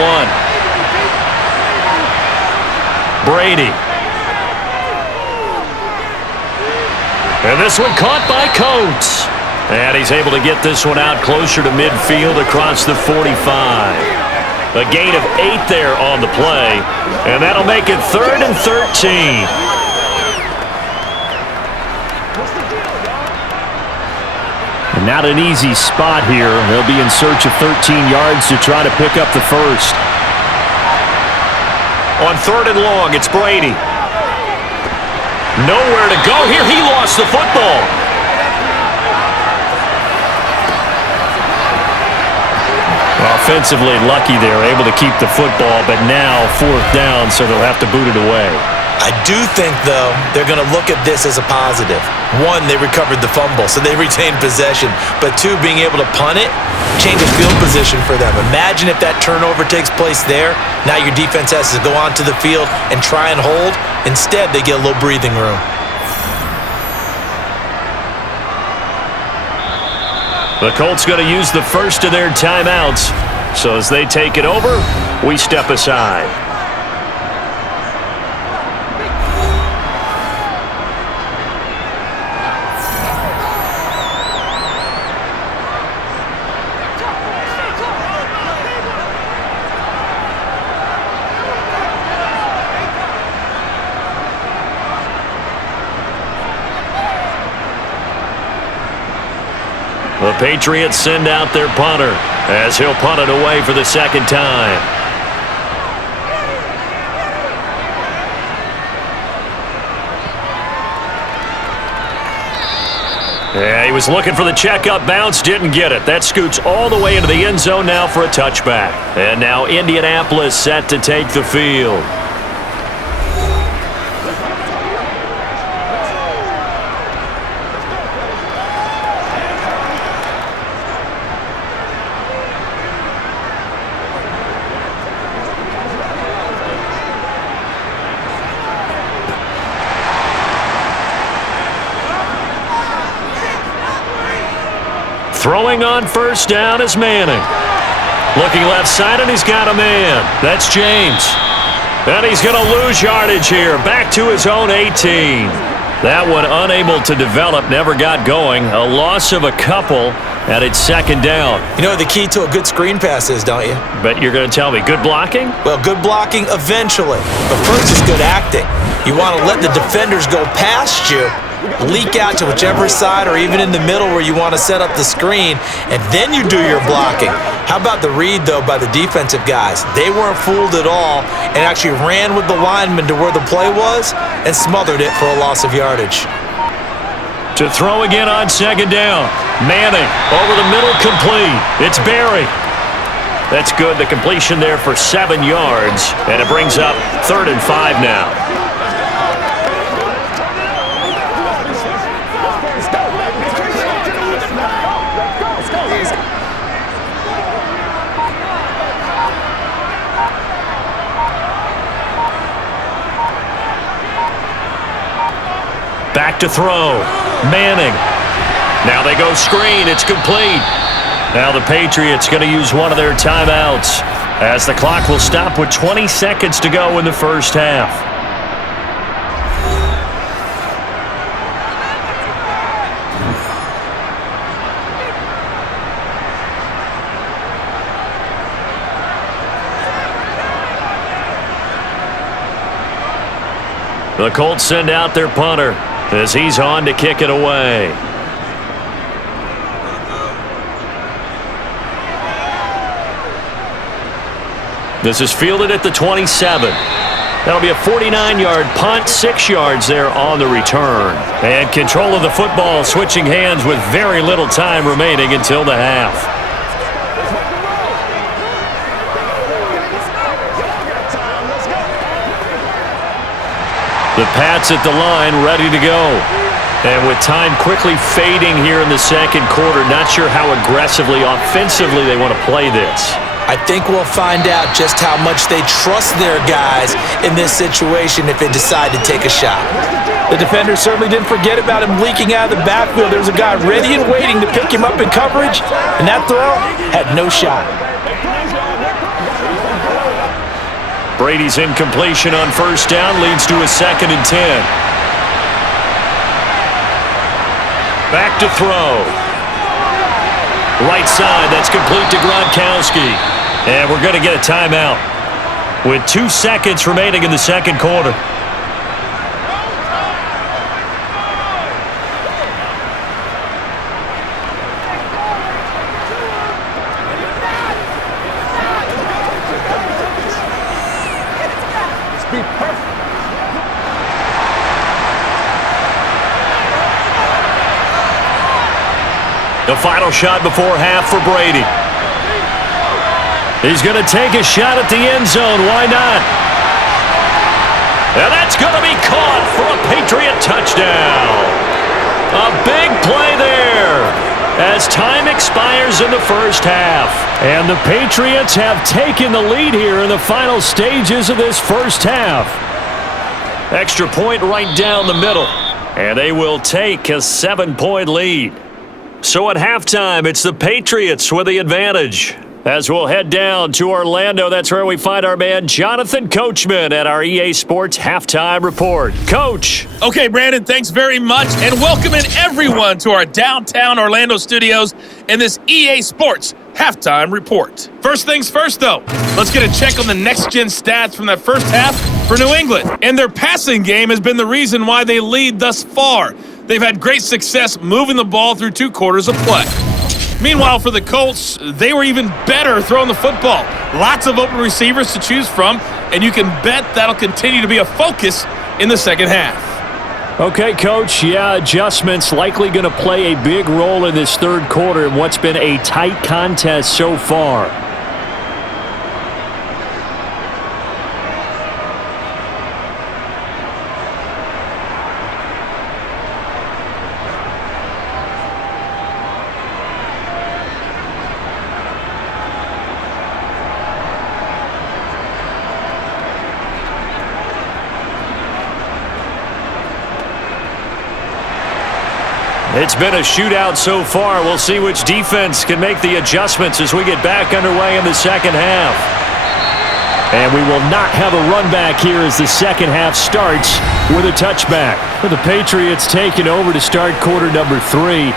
Brady. And this one caught by Colts. And he's able to get this one out closer to midfield across the 45. A gain of 8 there on the play. And that'll make it 3rd and 13. And not an easy spot here. They'll be in search of 13 yards to try to pick up the first. On 3rd and long, it's Brady. Nowhere to go here. He lost the football. Offensively lucky they're able to keep the football, but now 4th down, so they'll have to boot it away. I do think, though, they're going to look at this as a positive. 1, they recovered the fumble, so they retained possession. But 2, being able to punt it changes field position for them. Imagine if that turnover takes place there. Now your defense has to go onto the field and try and hold. Instead, they get a little breathing room. The Colts going to use the first of their timeouts. So as they take it over, we step aside. The Patriots send out their punter as he'll punt it away for the 2nd time. Yeah, he was looking for the checkup bounce, didn't get it. That scoots all the way into the end zone now for a touchback. And now Indianapolis set to take the field. Throwing on 1st down is Manning. Looking left side, and he's got a man. That's James. And he's going to lose yardage here. Back to his own 18. That one unable to develop, never got going. A loss of a couple, and it's 2nd down. You know what the key to a good screen pass is, don't you? But you're going to tell me, good blocking? Well, good blocking eventually. But first is good acting. You want to let the defenders go past you, leak out to whichever side or even in the middle where you want to set up the screen, and then you do your blocking. How about the read, though, by the defensive guys? They weren't fooled at all and actually ran with the lineman to where the play was and smothered it for a loss of yardage. To throw again on 2nd down. Manning over the middle, complete. It's Barry. That's good. The completion there for 7 yards, and it brings up 3rd and 5 now. Back to throw. Manning. Now they go screen. It's complete. Now the Patriots going to use one of their timeouts as the clock will stop with 20 seconds to go in the 1st half. The Colts send out their punter as he's on to kick it away. This is fielded at the 27. That'll be a 49-yard punt, 6 yards there on the return. And control of the football switching hands with very little time remaining until the half. The Pats at the line, ready to go. And with time quickly fading here in the second quarter, not sure how aggressively, offensively they want to play this. I think we'll find out just how much they trust their guys in this situation if they decide to take a shot. The defender certainly didn't forget about him leaking out of the backfield. There's a guy ready and waiting to pick him up in coverage, and that throw had no shot. Brady's incompletion on first down leads to a 2nd and 10. Back to throw. Right side, that's complete to Gronkowski. And we're going to get a timeout with 2 seconds remaining in the second quarter. The final shot before half for Brady. He's going to take a shot at the end zone. Why not? And that's going to be caught for a Patriot touchdown. A big play there as time expires in the first half. And the Patriots have taken the lead here in the final stages of this first half. Extra point right down the middle. And they will take a 7-point lead. So at halftime, it's the Patriots with the advantage. As we'll head down to Orlando, that's where we find our man Jonathan Coachman at our EA Sports Halftime Report. Coach. Okay, Brandon, thanks very much, and welcoming everyone to our downtown Orlando studios in this EA Sports Halftime Report. First things first, though, let's get a check on the next-gen stats from that first half for New England. And their passing game has been the reason why they lead thus far. They've had great success moving the ball through 2 quarters of play. Meanwhile, for the Colts, they were even better throwing the football. Lots of open receivers to choose from, and you can bet that'll continue to be a focus in the second half. Okay, Coach, yeah, adjustments likely going to play a big role in this third quarter in what's been a tight contest so far. It's been a shootout so far. We'll see which defense can make the adjustments as we get back underway in the second half. And we will not have a run back here as the second half starts with a touchback. The Patriots taking over to start quarter number 3.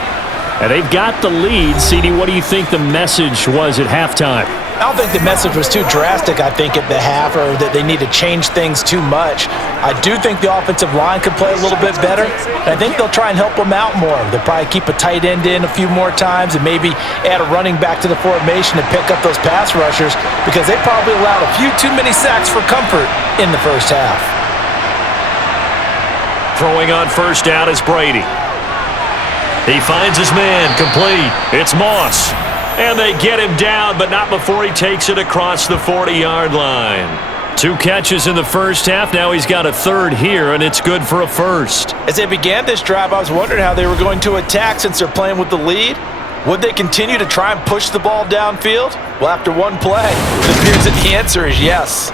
And they've got the lead. CD, what do you think the message was at halftime? I don't think the message was too drastic, I think, at the half, or that they need to change things too much. I do think the offensive line could play a little bit better, and I think they'll try and help them out more. They'll probably keep a tight end in a few more times and maybe add a running back to the formation to pick up those pass rushers, because they probably allowed a few too many sacks for comfort in the first half. Throwing on first down is Brady. He finds his man, complete. It's Moss. And they get him down, but not before he takes it across the 40-yard line. 2 catches in the first half. Now he's got a third here, and it's good for a first. As they began this drive, I was wondering how they were going to attack since they're playing with the lead. Would they continue to try and push the ball downfield? Well, after one play, it appears that the answer is yes.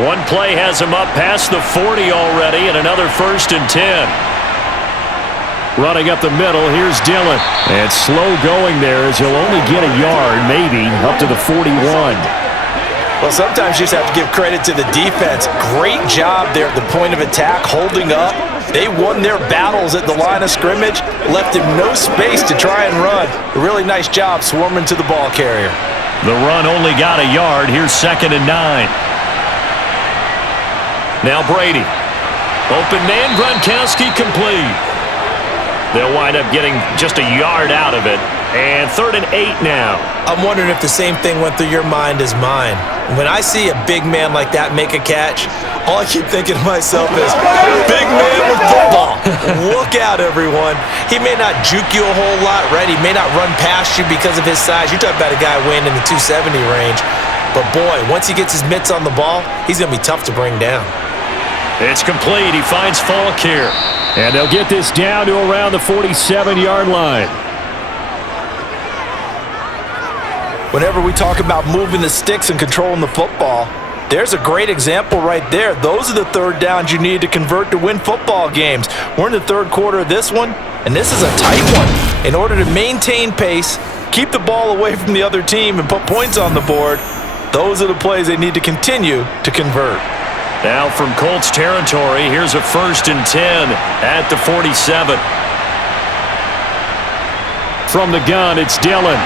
One play has him up past the 40 already, and another 1st and 10. Running up the middle, here's Dillon. And slow going there as he'll only get a yard, maybe, up to the 41. Well, sometimes you just have to give credit to the defense. Great job there at the point of attack, holding up. They won their battles at the line of scrimmage, left him no space to try and run. A really nice job swarming to the ball carrier. The run only got a yard. Here's 2nd and 9. Now Brady. Open man, Gronkowski complete. They'll wind up getting just a yard out of it. And 3rd and 8 now. I'm wondering if the same thing went through your mind as mine. When I see a big man like that make a catch, all I keep thinking to myself is, big man with football. Look out, everyone. He may not juke you a whole lot, right? He may not run past you because of his size. You're talking about a guy weighing in the 270 range. But boy, once he gets his mitts on the ball, he's going to be tough to bring down. It's complete. He finds Falk here. And they'll get this down to around the 47-yard line. Whenever we talk about moving the sticks and controlling the football, there's a great example right there. Those are the third downs you need to convert to win football games. We're in the third quarter of this one, and this is a tight one. In order to maintain pace, keep the ball away from the other team, and put points on the board, those are the plays they need to continue to convert. Now from Colts territory, here's a 1st and 10 at the 47. From the gun, it's Dillon.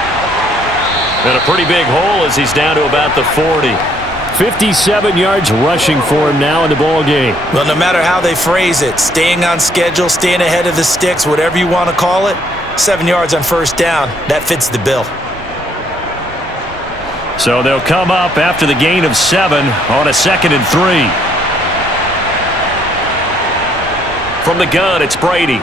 And a pretty big hole as he's down to about the 40. 57 yards rushing for him now in the ball game. Well, no matter how they phrase it, staying on schedule, staying ahead of the sticks, whatever you want to call it, 7 yards on first down, that fits the bill. So they'll come up after the gain of 7 on a 2nd and 3. From the gun, it's Brady.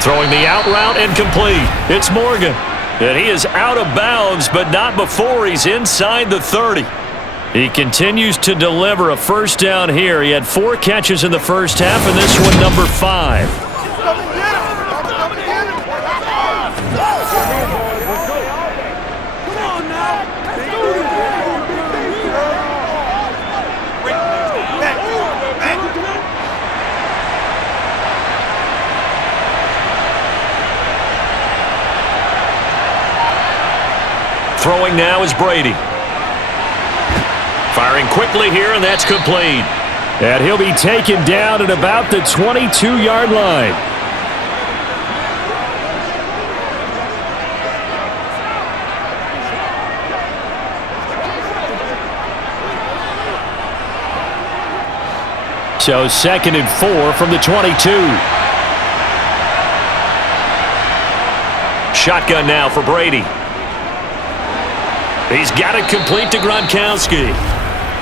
Throwing the out route and complete. It's Morgan. And he is out of bounds, but not before he's inside the 30. He continues to deliver a first down here. He had 4 catches in the first half, and this one number 5. Throwing now is Brady. Firing quickly here, and that's complete. And he'll be taken down at about the 22-yard line. So 2nd and 4 from the 22. Shotgun now for Brady. He's got it complete to Gronkowski.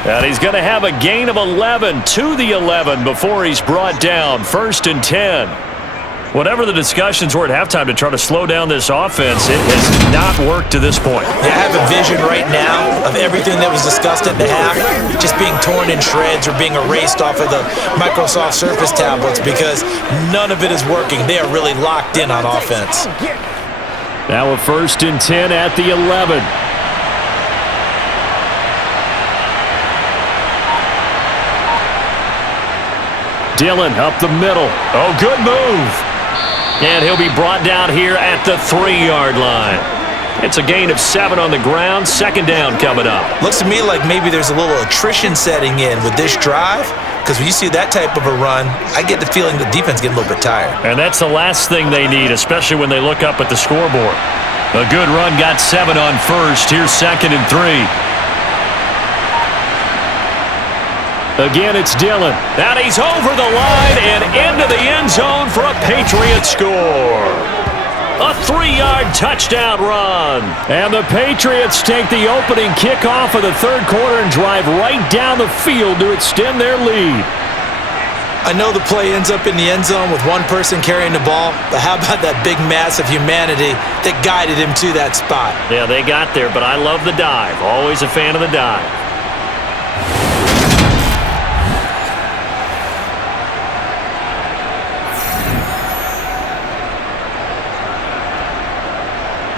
And he's going to have a gain of 11 to the 11 before he's brought down. 1st and 10. Whatever the discussions were at halftime to try to slow down this offense, it has not worked to this point. Yeah, I have a vision right now of everything that was discussed at the half just being torn in shreds or being erased off of the Microsoft Surface tablets because none of it is working. They are really locked in on offense. Now a 1st and 10 at the 11. Dillon up the middle. Oh, good move. And he'll be brought down here at the 3-yard line. It's a gain of 7 on the ground. 2nd down coming up. Looks to me like maybe there's a little attrition setting in with this drive, because when you see that type of a run, I get the feeling the defense getting a little bit tired. And that's the last thing they need, especially when they look up at the scoreboard. A good run got 7 on first. Here's 2nd and 3. Again, it's Dillon. And he's over the line and into the end zone for a Patriots score. A 3-yard touchdown run. And the Patriots take the opening kickoff of the third quarter and drive right down the field to extend their lead. I know the play ends up in the end zone with one person carrying the ball, but how about that big mass of humanity that guided him to that spot? Yeah, they got there, but I love the dive. Always a fan of the dive.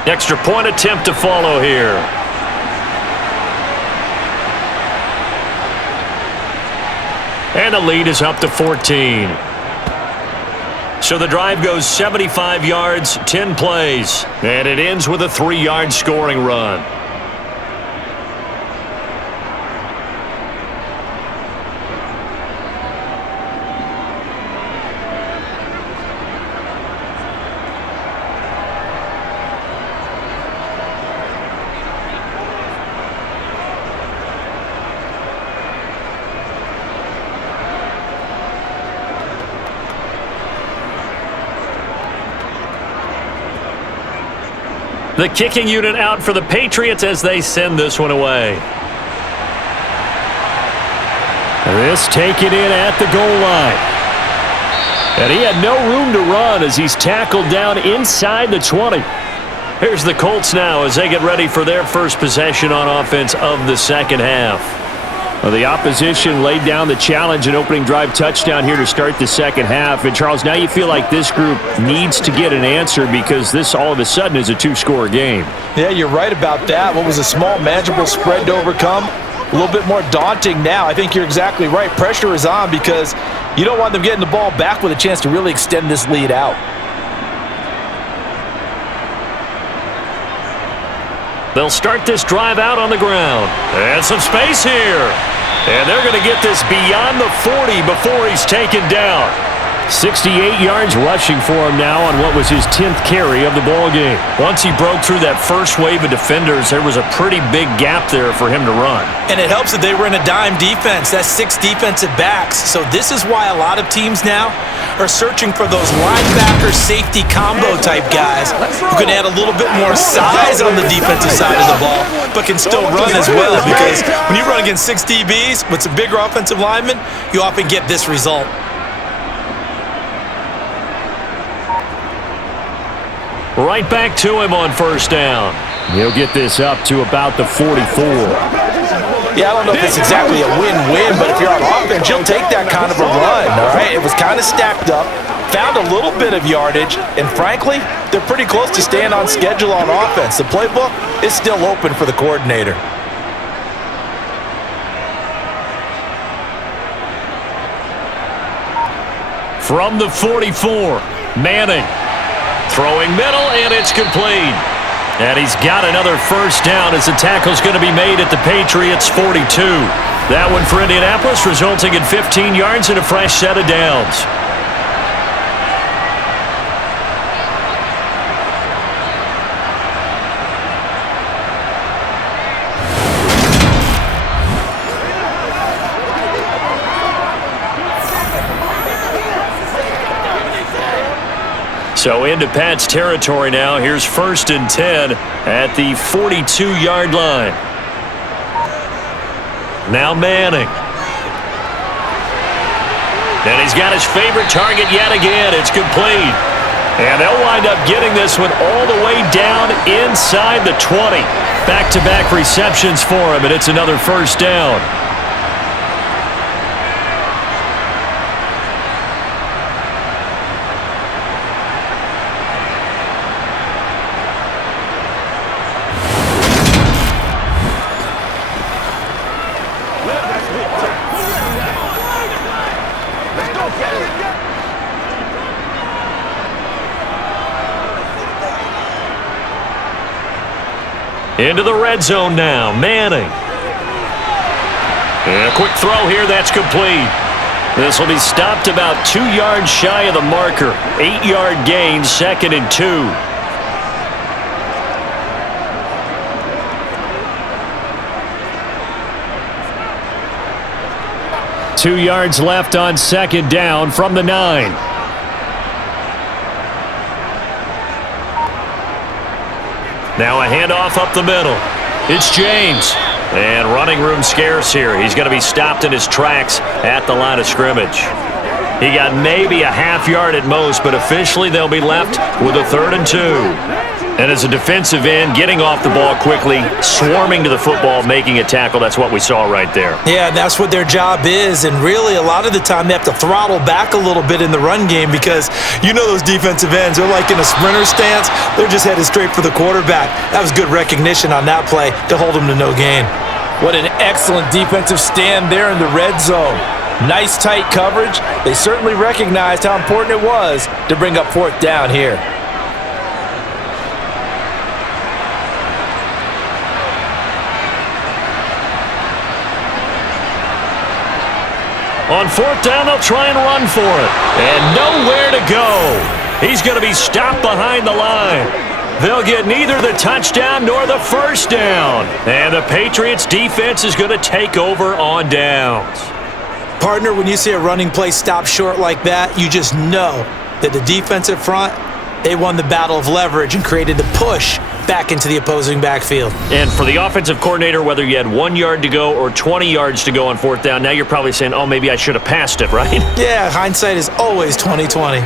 Extra point attempt to follow here. And the lead is up to 14. So the drive goes 75 yards, 10 plays. And it ends with a 3-yard scoring run. The kicking unit out for the Patriots as they send this one away. This taken in at the goal line. And he had no room to run as he's tackled down inside the 20. Here's the Colts now as they get ready for their first possession on offense of the second half. Well, the opposition laid down the challenge and opening drive touchdown here to start the second half. And, Charles, now you feel like this group needs to get an answer because this all of a sudden is a two-score game. Yeah, you're right about that. What was a small, manageable spread to overcome? A little bit more daunting now. I think you're exactly right. Pressure is on because you don't want them getting the ball back with a chance to really extend this lead out. They'll start this drive out on the ground. And some space here. And they're going to get this beyond the 40 before he's taken down. 68 yards rushing for him now on what was his 10th carry of the ballgame. Once he broke through that first wave of defenders, there was a pretty big gap there for him to run. And it helps that they were in a dime defense. That's 6 defensive backs. So this is why a lot of teams now are searching for those linebacker safety combo type guys who can add a little bit more size on the defensive side of the ball, but can still run as well, because when you run against 6 DBs with some bigger offensive linemen, you often get this result. Right back to him on first down. He'll get this up to about the 44. Yeah, I don't know if it's exactly a win-win, but if you're on offense, you'll take that kind of a run, all right? It was kind of stacked up, found a little bit of yardage, and frankly, they're pretty close to staying on schedule on offense. The playbook is still open for the coordinator. From the 44, Manning. Throwing middle, and it's complete. And he's got another first down as the tackle's going to be made at the Patriots' 42. That one for Indianapolis, resulting in 15 yards and a fresh set of downs. So into Pat's territory now. Here's 1st and 10 at the 42-yard line. Now Manning. And he's got his favorite target yet again. It's complete. And they'll wind up getting this one all the way down inside the 20. Back-to-back receptions for him, and it's another first down. Into the red zone now, Manning. And a quick throw here, that's complete. This will be stopped about 2 yards shy of the marker. 8-yard gain, 2nd and 2. Two yards left on 2nd down from the 9. Now a handoff up the middle. It's James. And running room scarce here. He's going to be stopped in his tracks at the line of scrimmage. He got maybe a half yard at most, but officially they'll be left with a 3rd and 2. And as a defensive end, getting off the ball quickly, swarming to the football, making a tackle, that's what we saw right there. Yeah, that's what their job is, and really a lot of the time they have to throttle back a little bit in the run game because you know those defensive ends, they're like in a sprinter stance, they're just headed straight for the quarterback. That was good recognition on that play to hold them to no gain. What an excellent defensive stand there in the red zone. Nice tight coverage. They certainly recognized how important it was to bring up 4th down here. On 4th down, they'll try and run for it. And nowhere to go. He's going to be stopped behind the line. They'll get neither the touchdown nor the first down. And the Patriots defense is going to take over on downs. Partner, when you see a running play stop short like that, you just know that the defensive front, they won the battle of leverage and created the push back into the opposing backfield. And for the offensive coordinator, whether you had 1 yard to go or 20 yards to go on fourth down, now you're probably saying, oh, maybe I should have passed it, right? Yeah, hindsight is always 20/20.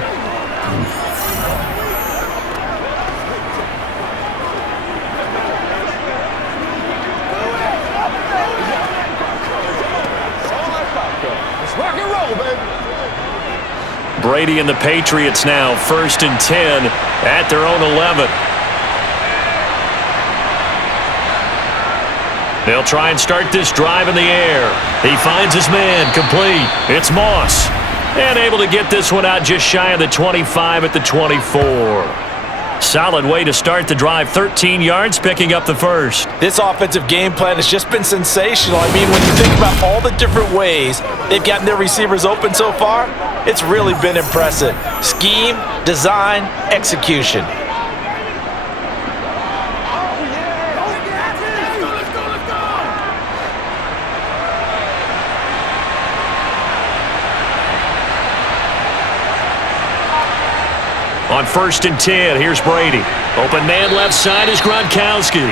Brady and the Patriots now, 1st and 10 at their own 11. They'll try and start this drive in the air. He finds his man, complete. It's Moss. And able to get this one out just shy of the 25 at the 24. Solid way to start the drive, 13 yards, picking up the first. This offensive game plan has just been sensational. I mean, when you think about all the different ways they've gotten their receivers open so far, it's really been impressive. Scheme, design, execution. On 1st and 10, here's Brady. Open man left side is Gronkowski.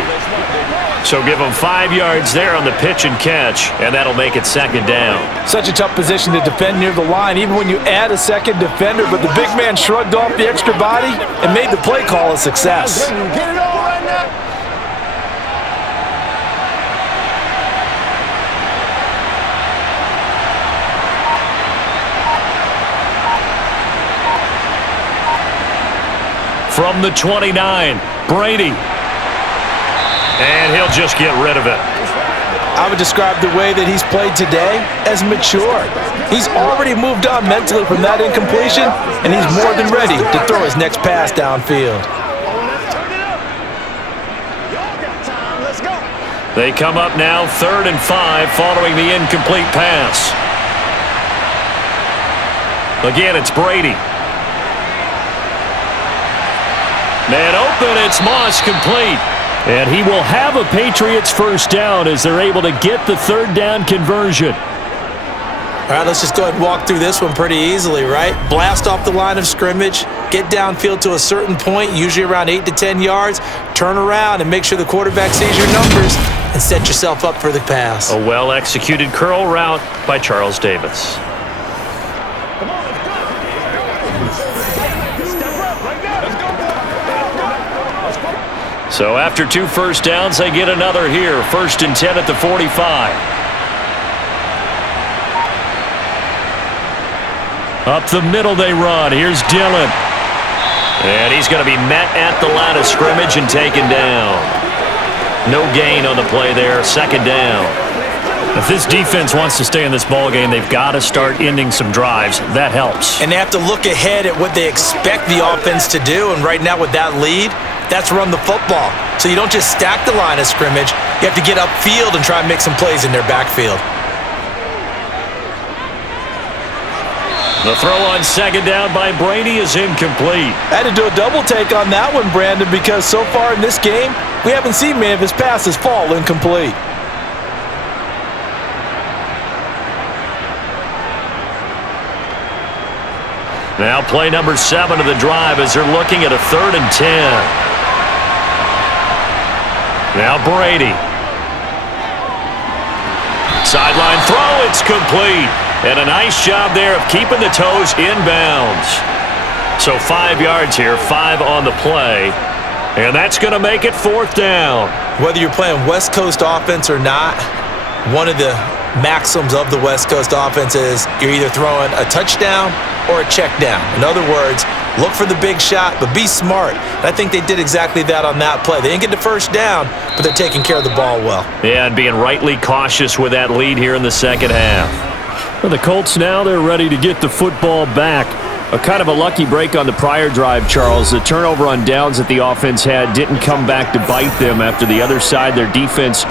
So give him 5 yards there on the pitch and catch, and that'll make it 2nd down. Such a tough position to defend near the line, even when you add a second defender, but the big man shrugged off the extra body and made the play call a success. From the 29, Brady. And he'll just get rid of it. I would describe the way that he's played today as mature. He's already moved on mentally from that incompletion, and he's more than ready to throw his next pass downfield. They come up now 3rd and 5 following the incomplete pass. Again, it's Brady. Man open, it's Moss, complete. And he will have a Patriots first down as they're able to get the 3rd down conversion. All right, let's just go ahead and walk through this one pretty easily, right? Blast off the line of scrimmage, get downfield to a certain point, usually around 8 to 10 yards, turn around and make sure the quarterback sees your numbers and set yourself up for the pass. A well-executed curl route by Charles Davis. So after 2 first downs, they get another here. 1st and 10 at the 45. Up the middle they run. Here's Dillon. And he's going to be met at the line of scrimmage and taken down. No gain on the play there. 2nd down. If this defense wants to stay in this ballgame, they've got to start ending some drives. That helps. And they have to look ahead at what they expect the offense to do. And right now with that lead, that's run the football. So you don't just stack the line of scrimmage. You have to get upfield and try and make some plays in their backfield. The throw on 2nd down by Brady is incomplete. I had to do a double take on that one, Brandon, because so far in this game, we haven't seen many of his passes fall incomplete. Now play number 7 of the drive as they're looking at a 3rd and 10. Now Brady. Sideline throw, it's complete. And a nice job there of keeping the toes inbounds. So 5 yards here, 5 on the play. And that's going to make it 4th down. Whether you're playing West Coast offense or not, one of the maxims of the West Coast offense is you're either throwing a touchdown or a check down. In other words, look for the big shot, but be smart. And I think they did exactly that on that play. They didn't get the first down, but they're taking care of the ball well. Yeah, and being rightly cautious with that lead here in the 2nd half. Well, the Colts now, they're ready to get the football back. A kind of a lucky break on the prior drive, Charles. The turnover on downs that the offense had didn't come back to bite them after the other side. Their defense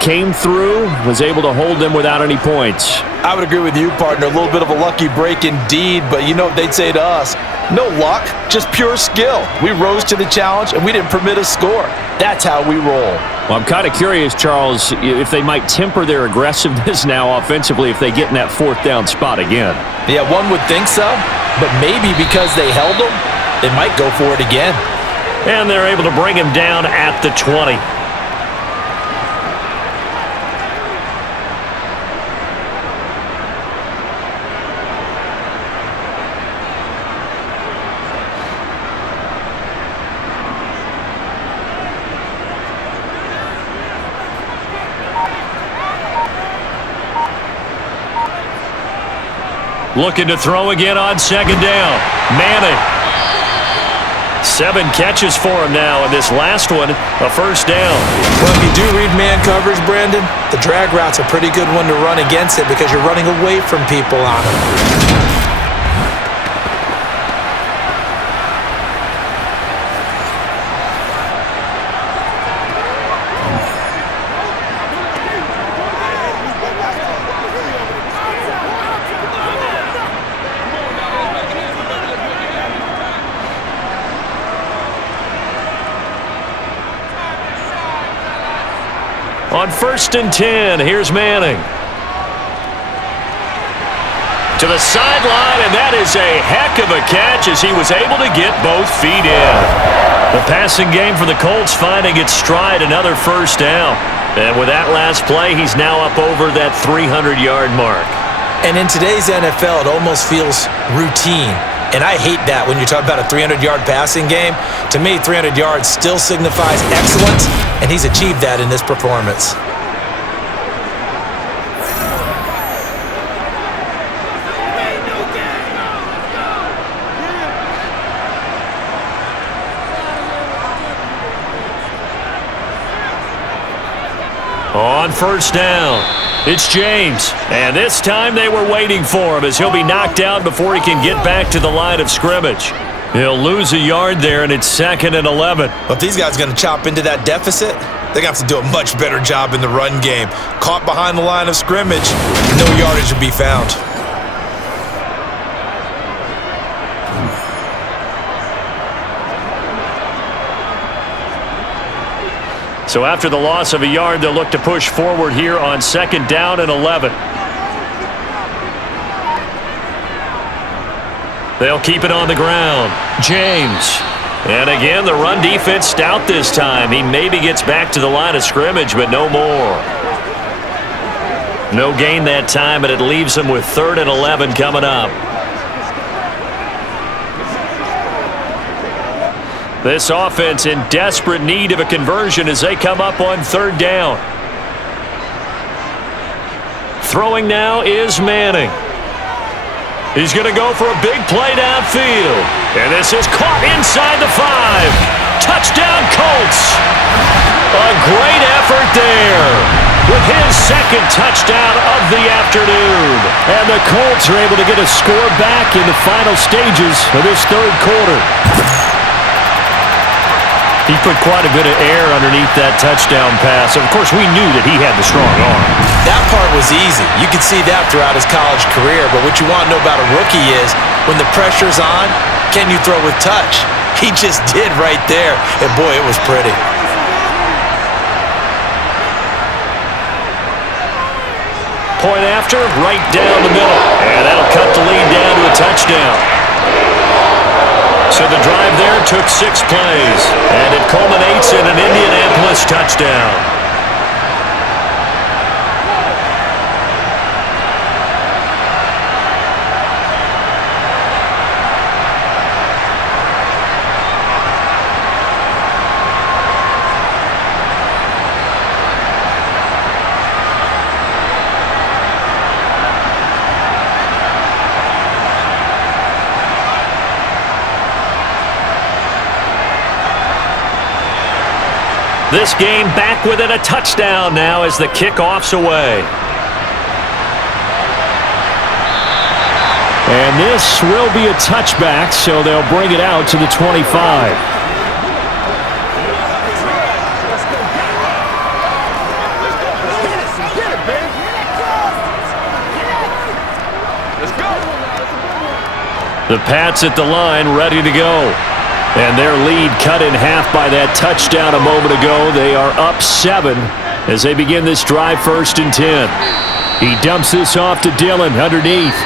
came through, was able to hold them without any points. I would agree with you, partner. A little bit of a lucky break indeed, but you know what they'd say to us? No luck, just pure skill. We rose to the challenge, and we didn't permit a score. That's how we roll. Well, I'm kind of curious, Charles, if they might temper their aggressiveness now offensively if they get in that 4th down spot again. Yeah, one would think so, but maybe because they held them, they might go for it again. And they're able to bring him down at the 20. Looking to throw again on second down. Manning. 7 catches for him now, and this last one, a first down. Well, if you do read man coverage, Brandon, the drag route's a pretty good one to run against it because you're running away from people on it. On 1st and 10, here's Manning. To the sideline, and that is a heck of a catch as he was able to get both feet in. The passing game for the Colts finding its stride, another first down. And with that last play, he's now up over that 300-yard mark. And in today's NFL, it almost feels routine. And I hate that when you're talking about a 300-yard passing game. To me, 300 yards still signifies excellence, and he's achieved that in this performance. On first down, it's James. And this time they were waiting for him as he'll be knocked out before he can get back to the line of scrimmage. He'll lose a yard there, and it's 2nd and 11. Well, if these guys are going to chop into that deficit, they're going to have to do a much better job in the run game. Caught behind the line of scrimmage, no yardage to be found. So after the loss of a yard, they'll look to push forward here on 2nd down and 11. They'll keep it on the ground. James. And again, the run defense stout this time. He maybe gets back to the line of scrimmage, but no more. No gain that time, but it leaves him with 3rd and 11 coming up. This offense in desperate need of a conversion as they come up on 3rd down. Throwing now is Manning. He's going to go for a big play downfield. And this is caught inside the 5. Touchdown, Colts. A great effort there with his 2nd touchdown of the afternoon. And the Colts are able to get a score back in the final stages of this 3rd quarter. He put quite a bit of air underneath that touchdown pass. Of course, we knew that he had the strong arm. That part was easy. You could see that throughout his college career. But what you want to know about a rookie is when the pressure's on, can you throw with touch? He just did right there. And boy, it was pretty. Point after, right down the middle. And that'll cut the lead down to a touchdown. So the drive there took 6 plays, and it culminates in an Indianapolis touchdown. This game back within a touchdown now as the kickoff's away. And this will be a touchback, so they'll bring it out to the 25. The Pats at the line, ready to go. And their lead cut in half by that touchdown a moment ago. They are up 7 as they begin this drive 1st and 10. He dumps this off to Dillon underneath.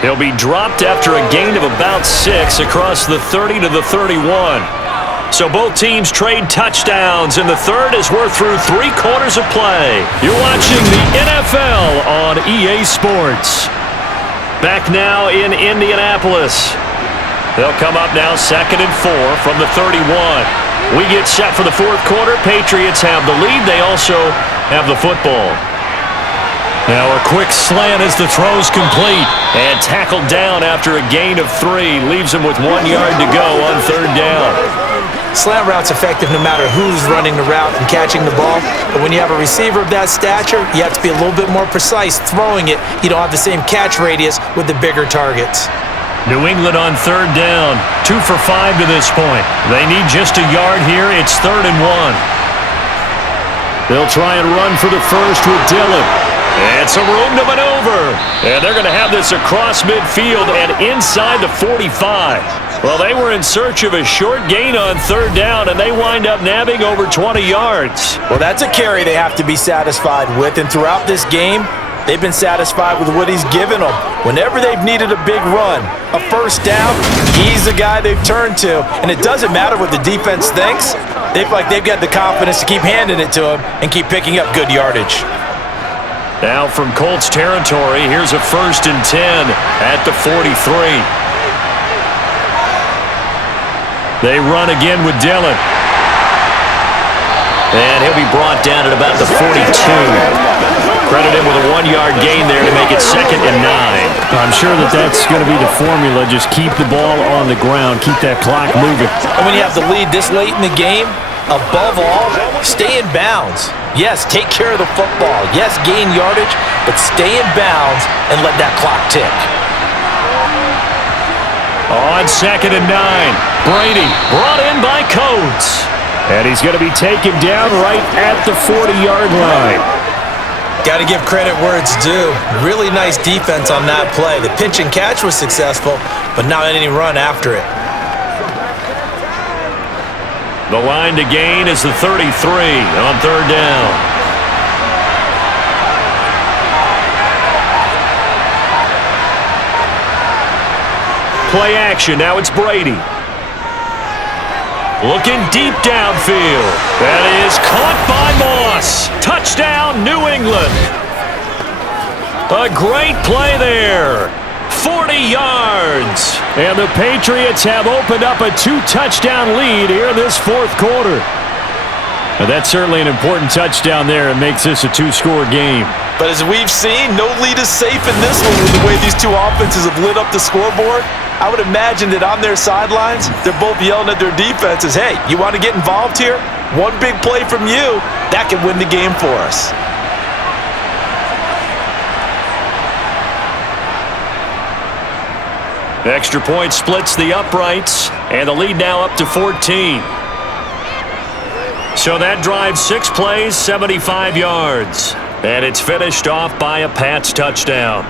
He'll be dropped after a gain of about 6 across the 30 to the 31. So both teams trade touchdowns, and the third as we're through 3 quarters of play. You're watching the NFL on EA Sports. Back now in Indianapolis. They'll come up now 2nd and 4 from the 31. We get set for the 4th quarter. Patriots have the lead. They also have the football. Now a quick slant as the throw's complete. And tackled down after a gain of 3. Leaves him with 1 yard to go on 3rd down. Slant route's effective no matter who's running the route and catching the ball. But when you have a receiver of that stature, you have to be a little bit more precise throwing it. You don't have the same catch radius with the bigger targets. New England on 3rd down. 2 for 5 to this point. They need just a yard here. It's 3rd and 1. They'll try and run for the first with Dillon. And some room to maneuver. And they're going to have this across midfield and inside the 45. Well, they were in search of a short gain on 3rd down, and they wind up nabbing over 20 yards. Well, that's a carry they have to be satisfied with. And throughout this game, they've been satisfied with what he's given them. Whenever they've needed a big run, a first down, he's the guy they've turned to. And it doesn't matter what the defense thinks. They've got the confidence to keep handing it to him and keep picking up good yardage. Now from Colts territory, here's a 1st and 10 at the 43. They run again with Dillon. And he'll be brought down at about the 42. Credit him with a 1 yard gain there to make it 2nd and 9. I'm sure that's going to be the formula. Just keep the ball on the ground. Keep that clock moving. And when you have the lead this late in the game, above all, stay in bounds. Yes, take care of the football. Yes, gain yardage, but stay in bounds and let that clock tick. On 2nd and 9, Brady brought in by Coates. And he's going to be taken down right at the 40-yard line. Got to give credit where it's due. Really nice defense on that play. The pitch and catch was successful, but not any run after it. The line to gain is the 33 on 3rd down. Play action. Now it's Brady. Looking deep downfield. That is caught by Moss. Touchdown, New England. A great play there. 40 yards. And the Patriots have opened up a 2-touchdown lead here in this 4th quarter. Now that's certainly an important touchdown there. It makes this a 2-score game. But as we've seen, no lead is safe in this one with the way these two offenses have lit up the scoreboard. I would imagine that on their sidelines, they're both yelling at their defenses, hey, you want to get involved here? One big play from you, that can win the game for us. Extra point splits the uprights, and the lead now up to 14. So that drives 6 plays, 75 yards. And it's finished off by a Pats touchdown.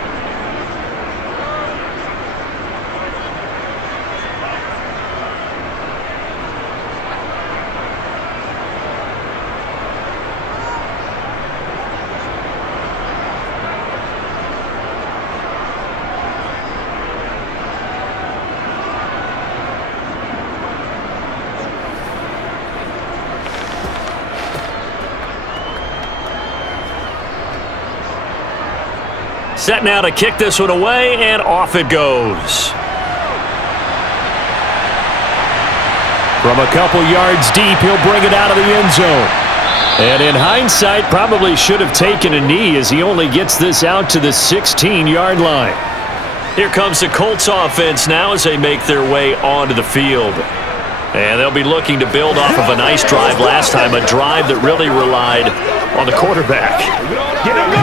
Set now to kick this one away, and off it goes. From a couple yards deep, he'll bring it out of the end zone. And in hindsight, probably should have taken a knee as he only gets this out to the 16-yard line. Here comes the Colts offense now as they make their way onto the field. And they'll be looking to build off of a nice drive last time, a drive that really relied on the quarterback.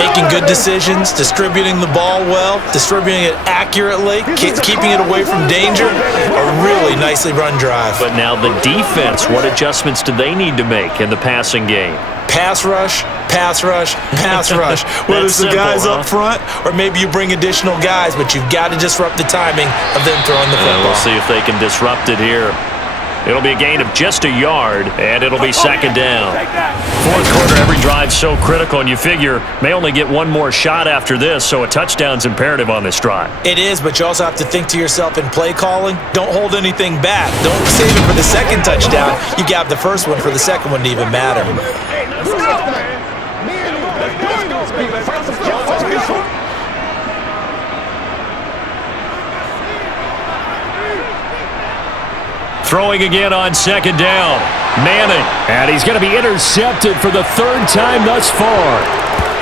Making good decisions, distributing the ball well, distributing it accurately, keeping it away from danger. A really nicely run drive. But now the defense, what adjustments do they need to make in the passing game? Pass rush, pass rush, pass rush. Whether it's the guys up front or maybe you bring additional guys, but you've got to disrupt the timing of them throwing the football. We'll see if they can disrupt it here. It'll be a gain of just a yard, and it'll be second down. Fourth quarter, every drive's so critical, and you figure may only get one more shot after this, so a touchdown's imperative on this drive. It is, but you also have to think to yourself in play calling, don't hold anything back. Don't save it for the second touchdown. You got the first one for the second one to even matter. Throwing again on second down. Manning. And he's going to be intercepted for the third time thus far.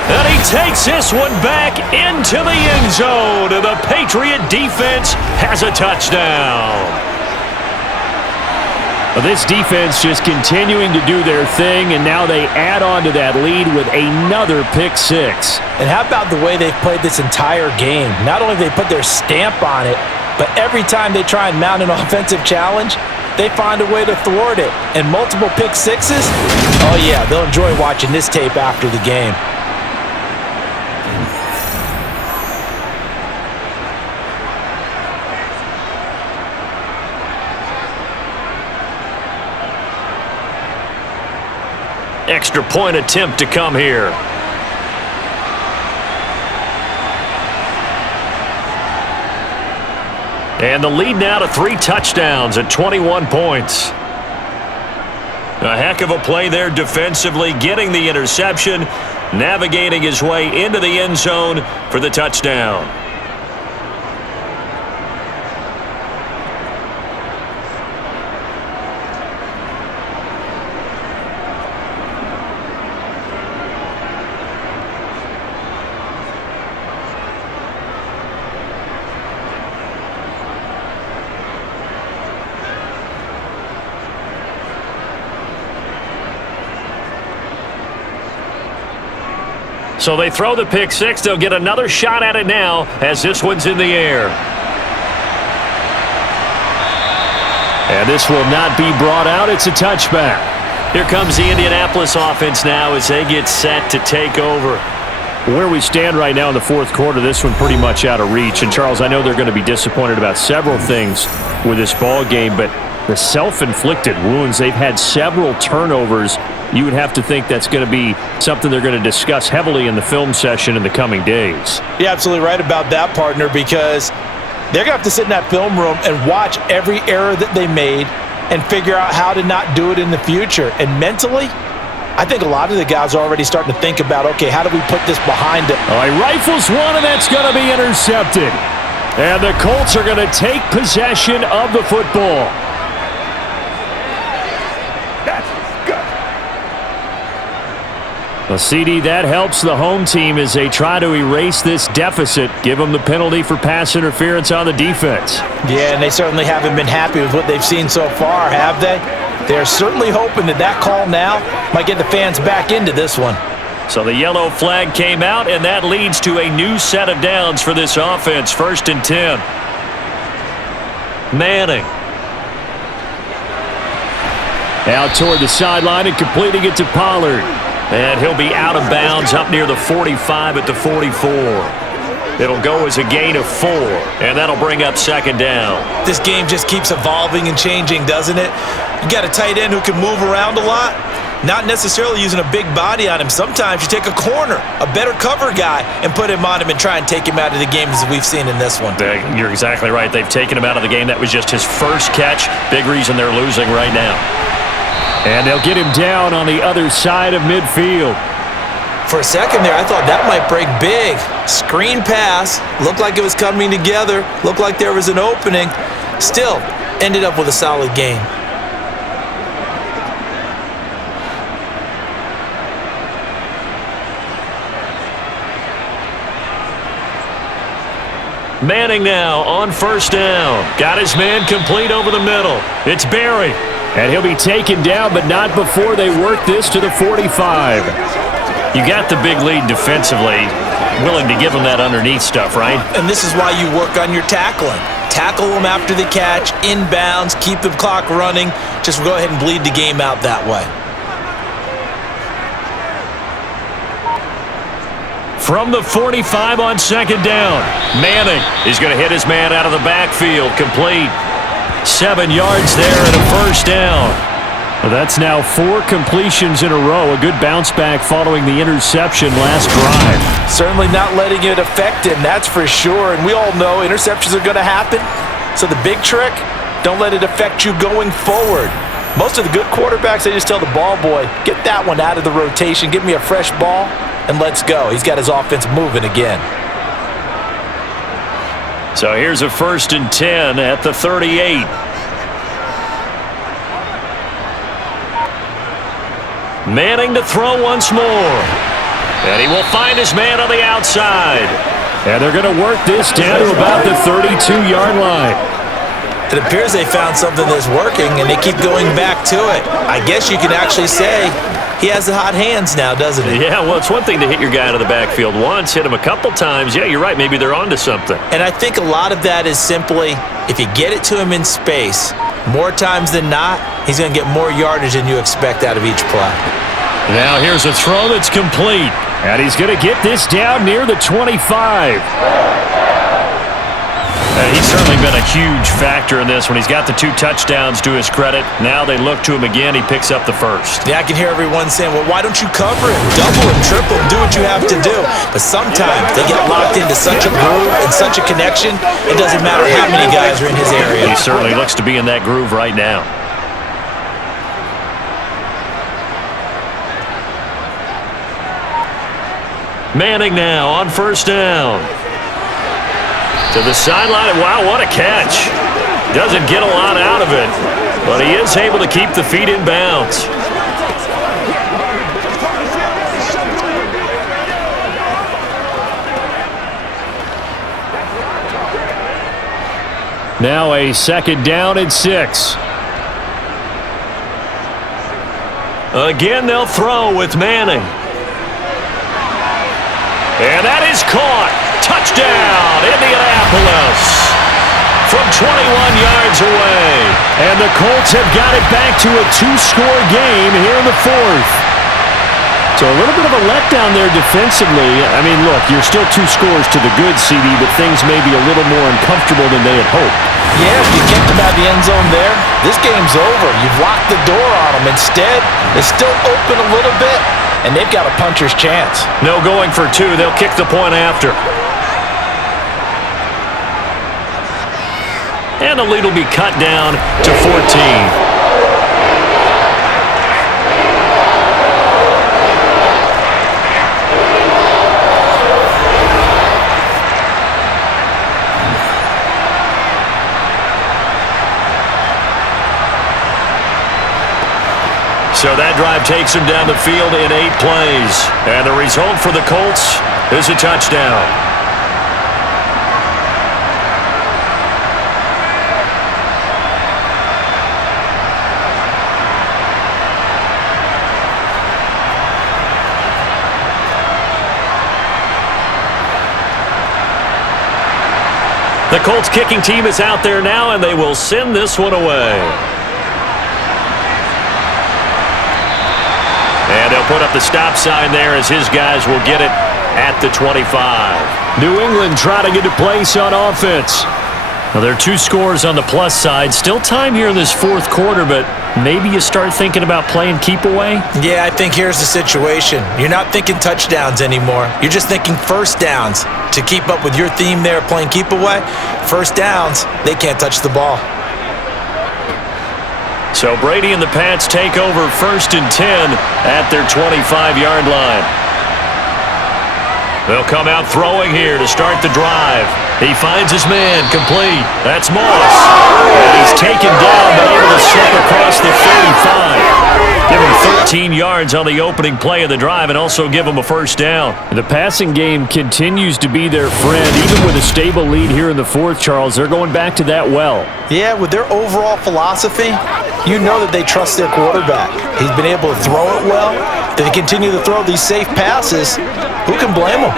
And he takes this one back into the end zone. And the Patriot defense has a touchdown. Well, this defense just continuing to do their thing, and now they add on to that lead with another pick six. And how about the way they've played this entire game? Not only have they put their stamp on it, but every time they try and mount an offensive challenge, they find a way to thwart it. And multiple pick sixes? Oh yeah, they'll enjoy watching this tape after the game. Extra point attempt to come here. And the lead now to 3 touchdowns at 21 points. A heck of a play there defensively, getting the interception, navigating his way into the end zone for the touchdown. So they throw the pick six. They'll get another shot at it now as this one's in the air. And this will not be brought out. It's a touchback. Here comes the Indianapolis offense now as they get set to take over. Where we stand right now in the fourth quarter, this one pretty much out of reach. And, Charles, I know they're going to be disappointed about several things with this ball game, but the self-inflicted wounds, they've had several turnovers. You would have to think that's going to be something they're going to discuss heavily in the film session in the coming days. You're absolutely right about that, partner, because they're going to have to sit in that film room and watch every error that they made and figure out how to not do it in the future. And mentally, I think a lot of the guys are already starting to think about, okay, how do we put this behind it? Oh, he rifles one, and that's going to be intercepted. And the Colts are going to take possession of the football. Well, CD, that helps the home team as they try to erase this deficit, give them the penalty for pass interference on the defense. Yeah, and they certainly haven't been happy with what they've seen so far, have they? They're certainly hoping that that call now might get the fans back into this one. So the yellow flag came out, and that leads to a new set of downs for this offense. 1st and 10. Manning. Out toward the sideline and completing it to Pollard. And he'll be out of bounds up near the 45 at the 44. It'll go as a gain of 4, and that'll bring up second down. This game just keeps evolving and changing, doesn't it? You got a tight end who can move around a lot, not necessarily using a big body on him. Sometimes you take a corner, a better cover guy, and put him on him and try and take him out of the game as we've seen in this one. You're exactly right. They've taken him out of the game. That was just his first catch. Big reason they're losing right now. And they'll get him down on the other side of midfield. For a second there, I thought that might break big. Screen pass. Looked like it was coming together. Looked like there was an opening. Still, ended up with a solid game. Manning now on 1st down. Got his man complete over the middle. It's Barry. And he'll be taken down, but not before they work this to the 45. You got the big lead defensively, willing to give them that underneath stuff, right? And this is why you work on your tackling. Tackle them after the catch, inbounds, keep the clock running. Just go ahead and bleed the game out that way. From the 45 on 2nd down, Manning is going to hit his man out of the backfield, complete. 7 yards there and a first down. Well, that's now 4 completions in a row. A good bounce back following the interception last drive. Certainly not letting it affect him, that's for sure. And we all know interceptions are going to happen. So the big trick, don't let it affect you going forward. Most of the good quarterbacks, they just tell the ball boy, get that one out of the rotation, give me a fresh ball, and let's go. He's got his offense moving again. So here's a 1st and 10 at the 38. Manning to throw once more. And he will find his man on the outside. And they're going to work this down to about the 32-yard line. It appears they found something that's working, and they keep going back to it. I guess you can actually say he has the hot hands now, doesn't he? Yeah, well, it's one thing to hit your guy out of the backfield once, hit him a couple times. Yeah, you're right. Maybe they're onto something. And I think a lot of that is simply if you get it to him in space, more times than not, he's going to get more yardage than you expect out of each play. Now here's a throw that's complete. And he's going to get this down near the 25. He's certainly been a huge factor in this when he's got the 2 touchdowns to his credit. Now they look to him again. He picks up the first. Yeah, I can hear everyone saying, well, why don't you cover him? Double him, triple him, do what you have to do. But sometimes they get locked into such a groove and such a connection, it doesn't matter how many guys are in his area. He certainly looks to be in that groove right now. Manning now on 1st down. To the sideline. Wow, what a catch. Doesn't get a lot out of it, but he is able to keep the feet in bounds. Now a 2nd down and 6. Again, they'll throw with Manning. And that is caught. Touchdown, Indianapolis. From 21 yards away. And the Colts have got it back to a 2-score game here in the 4th. So a little bit of a letdown there defensively. I mean, look, you're still 2 scores to the good, CD, but things may be a little more uncomfortable than they had hoped. Yeah, if you kicked them out of the end zone there, this game's over. You've locked the door on them. Instead, it's still open a little bit, and they've got a puncher's chance. No going for 2. They'll kick the point after. And the lead will be cut down to 14. So that drive takes him down the field in 8 plays. And the result for the Colts is a touchdown. The Colts kicking team is out there now, and they will send this one away. And they'll put up the stop sign there as his guys will get it at the 25. New England trying to get to place on offense. Now, there are 2 scores on the plus side. Still time here in this 4th quarter, but maybe you start thinking about playing keep away? Yeah, I think here's the situation. You're not thinking touchdowns anymore. You're just thinking first downs. To keep up with your theme there, playing keep away, first downs, they can't touch the ball. So Brady and the Pats take over 1st and 10 at their 25-yard line. They'll come out throwing here to start the drive. He finds his man, complete. That's Moss. And he's taken down, but able to slip across the 35. Give him 13 yards on the opening play of the drive and also give him a first down. The passing game continues to be their friend. Even with a stable lead here in the 4th, Charles, they're going back to that well. Yeah, with their overall philosophy, you know that they trust their quarterback. He's been able to throw it well. They continue to throw these safe passes. Who can blame them?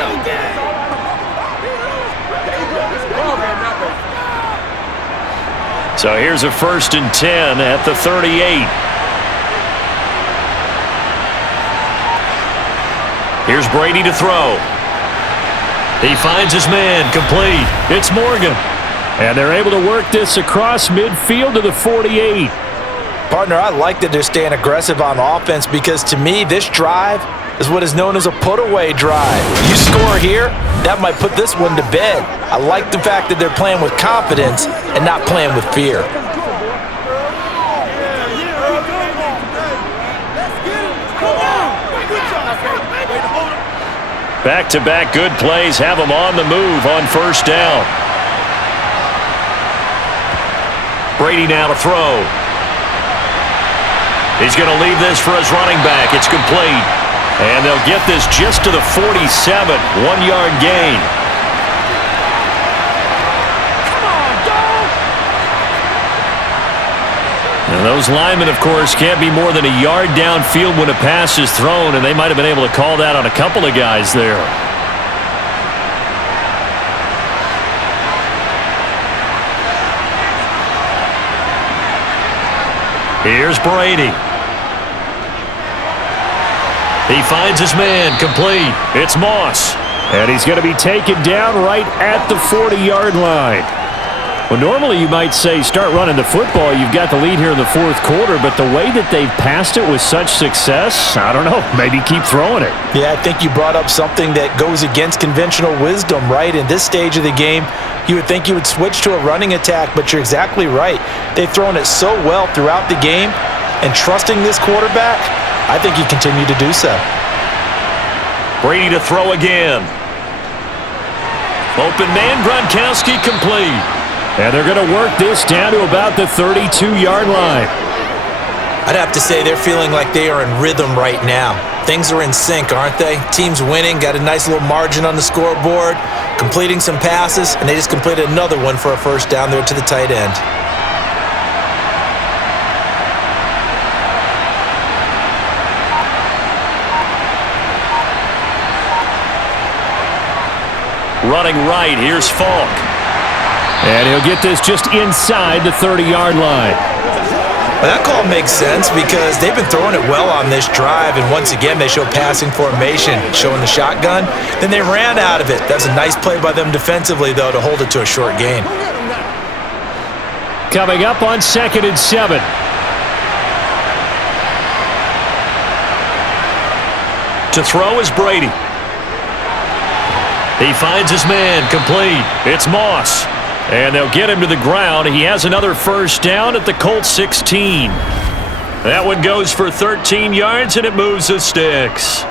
So here's a 1st and 10 at the 38. Here's Brady to throw. He finds his man, complete. It's Morgan. And they're able to work this across midfield to the 48. Partner, I like that they're staying aggressive on offense because to me, this drive is what is known as a put-away drive. You score here, that might put this one to bed. I like the fact that they're playing with confidence and not playing with fear. Back-to-back good plays have them on the move on first down. Brady now to throw. He's going to leave this for his running back. It's complete. And they'll get this just to the 47. 1-yard gain. Come on, dog! And those linemen, of course, can't be more than a yard downfield when a pass is thrown, and they might have been able to call that on a couple of guys there. Here's Brady. He finds his man, complete. It's Moss. And he's going to be taken down right at the 40-yard line. Well, normally you might say start running the football. You've got the lead here in the fourth quarter, but the way that they've passed it with such success, I don't know, maybe keep throwing it. Yeah, I think you brought up something that goes against conventional wisdom, right? In this stage of the game, you would think you would switch to a running attack, but you're exactly right. They've thrown it so well throughout the game, and trusting this quarterback, I think you continue to do so. Brady to throw again. Open man, Gronkowski complete. And they're going to work this down to about the 32-yard line. I'd have to say they're feeling like they are in rhythm right now. Things are in sync, aren't they? Team's winning, got a nice little margin on the scoreboard, completing some passes, and they just completed another one for a first down there to the tight end. Running right, here's Falk. And he'll get this just inside the 30-yard line. Well, that call makes sense because they've been throwing it well on this drive, and once again they show passing formation, showing the shotgun. Then they ran out of it. That's a nice play by them defensively, though, to hold it to a short gain. Coming up on 2nd and 7. To throw is Brady. He finds his man, complete. It's Moss. And they'll get him to the ground. He has another first down at the Colts 16. That one goes for 13 yards, and it moves the sticks.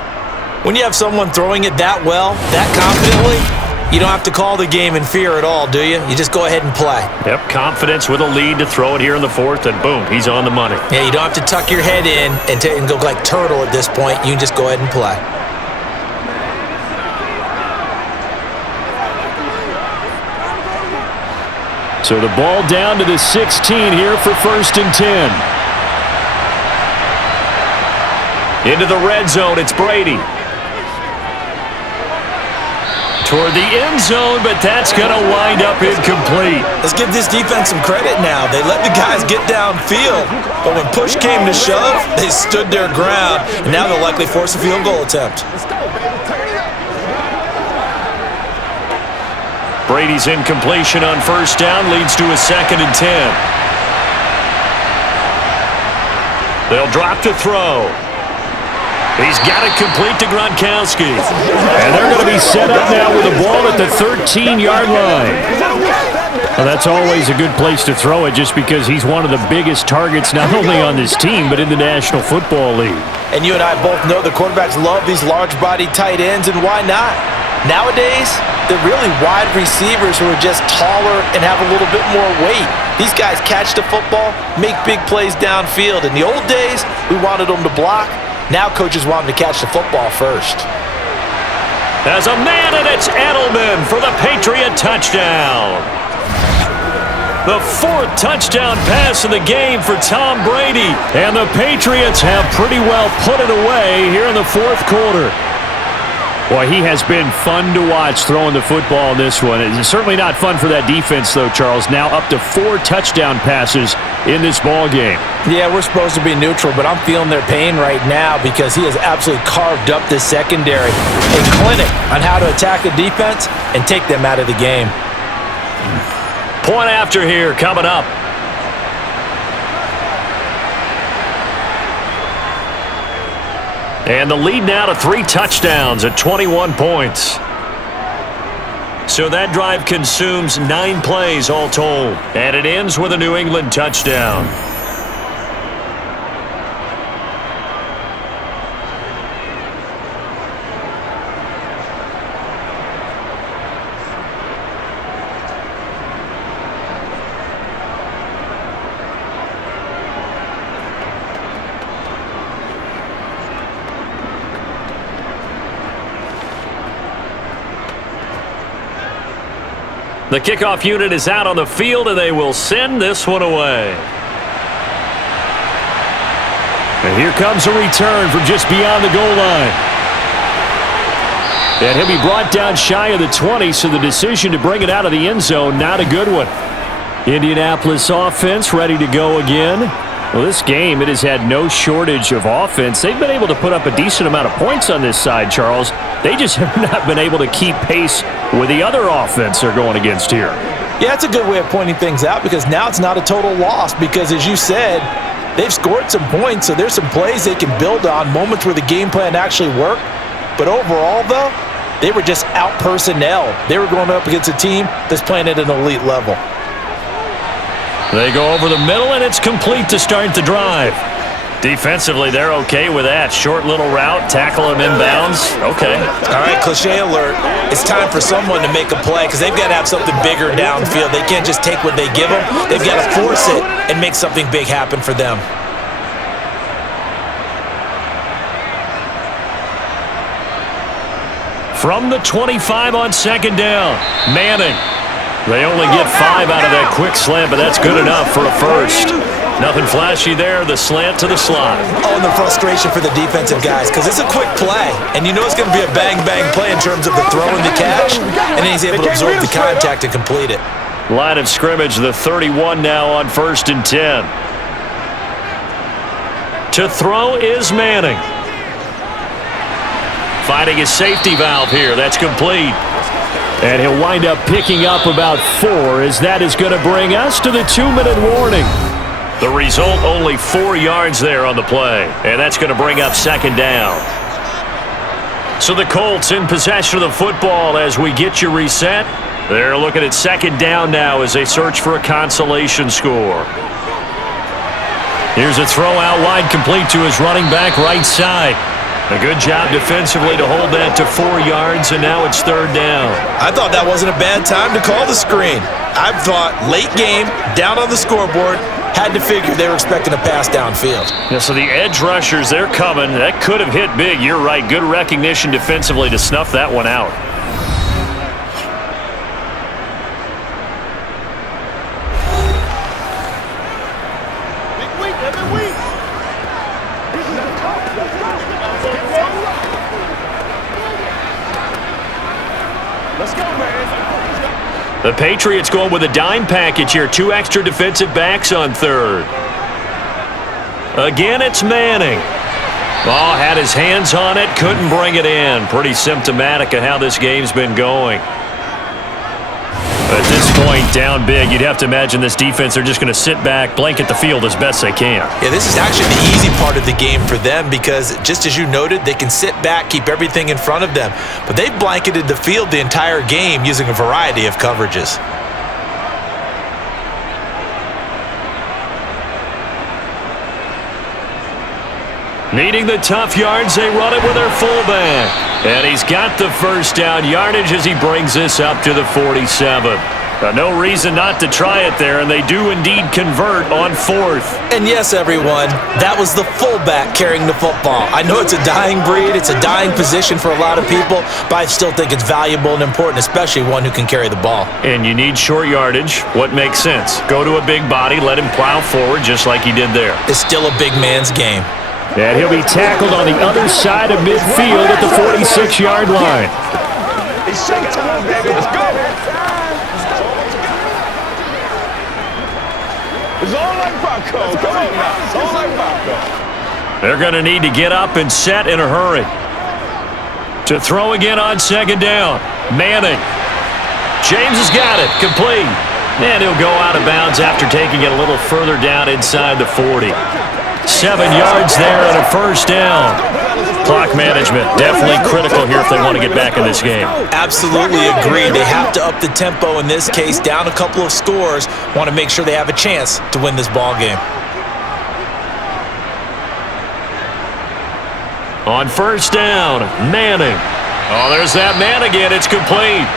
When you have someone throwing it that well, that confidently, you don't have to call the game in fear at all, do you? You just go ahead and play. Yep, confidence with a lead to throw it here in the fourth, and boom, he's on the money. Yeah, you don't have to tuck your head in and go like turtle at this point. You can just go ahead and play. So the ball down to the 16 here for 1st and 10. Into the red zone, it's Brady. Toward the end zone, but that's going to wind up incomplete. Let's give this defense some credit now. They let the guys get downfield, but when push came to shove, they stood their ground, and now they'll likely force a field goal attempt. Brady's incompletion on first down leads to a 2nd and 10. They'll drop to throw. He's got it complete to Gronkowski. And they're going to be set up now with the ball at the 13-yard line. Well, that's always a good place to throw it just because he's one of the biggest targets not only on this team but in the National Football League. And you and I both know the quarterbacks love these large-bodied tight ends, and why not? Nowadays, they're really wide receivers who are just taller and have a little bit more weight. These guys catch the football, make big plays downfield. In the old days, we wanted them to block. Now coaches want them to catch the football first. As a man, and it's Edelman for the Patriot touchdown. The 4th touchdown pass of the game for Tom Brady. And the Patriots have pretty well put it away here in the fourth quarter. Boy, he has been fun to watch throwing the football in this one. It's certainly not fun for that defense, though, Charles. Now up to 4 touchdown passes in this ball game. Yeah, we're supposed to be neutral, but I'm feeling their pain right now because he has absolutely carved up this secondary. A clinic on how to attack the defense and take them out of the game. Point after here coming up. And the lead now to 3 touchdowns at 21 points. So that drive consumes 9 plays all told. And it ends with a New England touchdown. The kickoff unit is out on the field, and they will send this one away. And here comes a return from just beyond the goal line. And he'll be brought down shy of the 20, so the decision to bring it out of the end zone, not a good one. Indianapolis offense ready to go again. Well, this game, it has had no shortage of offense. They've been able to put up a decent amount of points on this side, Charles. They just have not been able to keep pace with the other offense they're going against here. Yeah, it's a good way of pointing things out because now it's not a total loss because, as you said, they've scored some points, so there's some plays they can build on, moments where the game plan actually worked. But overall, though, they were just out-personnel. They were going up against a team that's playing at an elite level. They go over the middle, and it's complete to start the drive. Defensively, they're okay with that. Short little route, tackle him inbounds. Okay. All right, cliche alert. It's time for someone to make a play because they've got to have something bigger downfield. They can't just take what they give them. They've got to force it and make something big happen for them. From the 25 on second down, Manning. They only get 5 out of that quick slant, but that's good enough for a first. Nothing flashy there, the slant to the slot. Oh, and the frustration for the defensive guys because it's a quick play, and you know it's going to be a bang-bang play in terms of the throw and the catch, and then he's able to absorb the contact and complete it. Line of scrimmage, the 31 now on 1st and 10. To throw is Manning. Finding his safety valve here. That's complete. And he'll wind up picking up about 4 as that is going to bring us to the 2-minute warning. The result, only 4 yards there on the play. And that's going to bring up second down. So the Colts in possession of the football as we get you reset. They're looking at second down now as they search for a consolation score. Here's a throw out wide complete to his running back right side. A good job defensively to hold that to 4 yards, and now it's third down. I thought that wasn't a bad time to call the screen. I thought late game, down on the scoreboard, had to figure they were expecting a pass downfield. Yeah, so the edge rushers, they're coming. That could have hit big. You're right. Good recognition defensively to snuff that one out. The Patriots going with a dime package here. 2 extra defensive backs on third. Again, it's Manning. Oh, had his hands on it, couldn't bring it in. Pretty symptomatic of how this game's been going. At this point, down big, you'd have to imagine this defense, they're just going to sit back, blanket the field as best they can. Yeah, this is actually the easy part of the game for them because, just as you noted, they can sit back, keep everything in front of them. But they've blanketed the field the entire game using a variety of coverages. Needing the tough yards, they run it with their fullback. And he's got the first down yardage as he brings this up to the 47. No reason not to try it there, and they do indeed convert on 4th. And yes, everyone, that was the fullback carrying the football. I know it's a dying breed, it's a dying position for a lot of people, but I still think it's valuable and important, especially one who can carry the ball. And you need short yardage. What makes sense? Go to a big body, let him plow forward just like he did there. It's still a big man's game. And he'll be tackled on the other side of midfield at the 46-yard line. It's showtime, baby. Let's go. It's all like popcorn. Come on now. It's all like popcorn. They're going to need to get up and set in a hurry. To throw again on second down. Manning. James has got it. Complete. And he'll go out of bounds after taking it a little further down inside the 40. 7 yards there and a first down. Clock management definitely critical here if they want to get back in this game. Absolutely agreed. They have to up the tempo in this case, down a couple of scores. Want to make sure they have a chance to win this ball game. On first down, Manning. Oh, there's that man again. It's complete.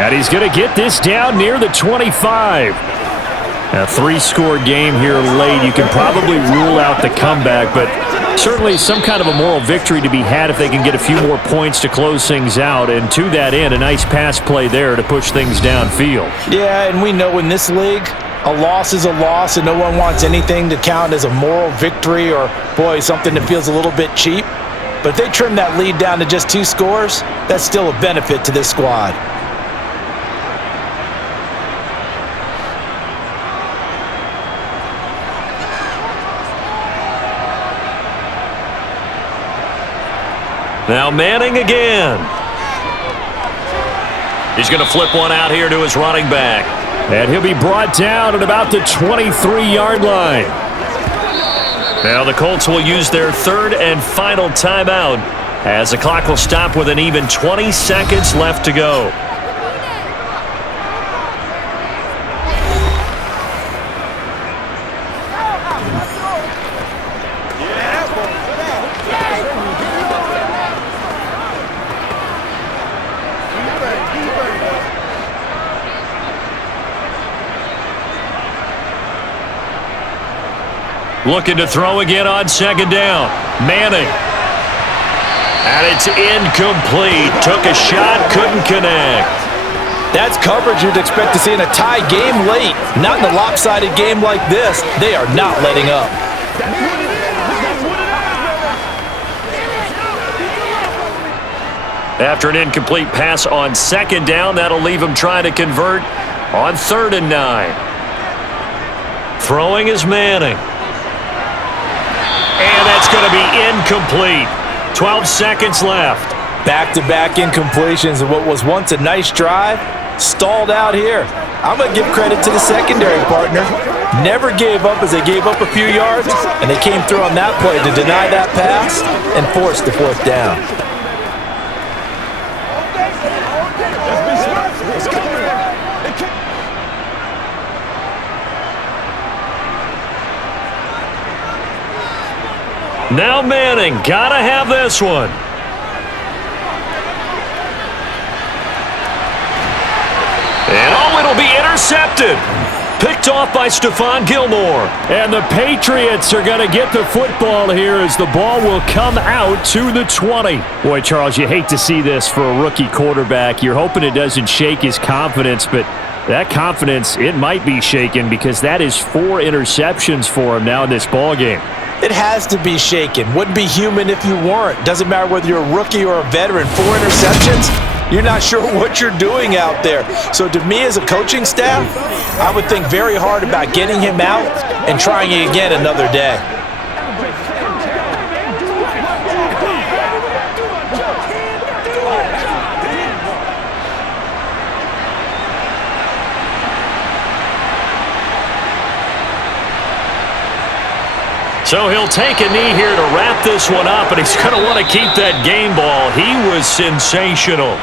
And he's going to get this down near the 25. A 3-score game here late. You can probably rule out the comeback, but certainly some kind of a moral victory to be had if they can get a few more points to close things out. And to that end, a nice pass play there to push things downfield. Yeah, and we know in this league, a loss is a loss, and no one wants anything to count as a moral victory or, boy, something that feels a little bit cheap. But if they trim that lead down to just 2 scores, that's still a benefit to this squad. Now Manning again. He's going to flip one out here to his running back. And he'll be brought down at about the 23-yard line. Now the Colts will use their 3rd and final timeout as the clock will stop with an even 20 seconds left to go. Looking to throw again on 2nd down. Manning. And it's incomplete. Took a shot, couldn't connect. That's coverage you'd expect to see in a tie game late. Not in a lopsided game like this. They are not letting up. After an incomplete pass on 2nd down, that'll leave him trying to convert on 3rd and 9. Throwing is Manning. And that's going to be incomplete. 12 seconds left. Back-to-back incompletions of what was once a nice drive, stalled out here. I'm going to give credit to the secondary partner. Never gave up as they gave up a few yards, and they came through on that play to deny that pass and force the 4th down. Now Manning, gotta have this one. And oh, it'll be intercepted. Picked off by Stephon Gilmore. And the Patriots are going to get the football here as the ball will come out to the 20. Boy, Charles, you hate to see this for a rookie quarterback. You're hoping it doesn't shake his confidence, but that confidence, it might be shaken because that is 4 interceptions for him now in this ball game. It has to be shaken. Wouldn't be human if you weren't. Doesn't matter whether you're a rookie or a veteran. 4 interceptions, you're not sure what you're doing out there. So to me as a coaching staff, I would think very hard about getting him out and trying it again another day. So he'll take a knee here to wrap this one up, and he's going to want to keep that game ball. He was sensational.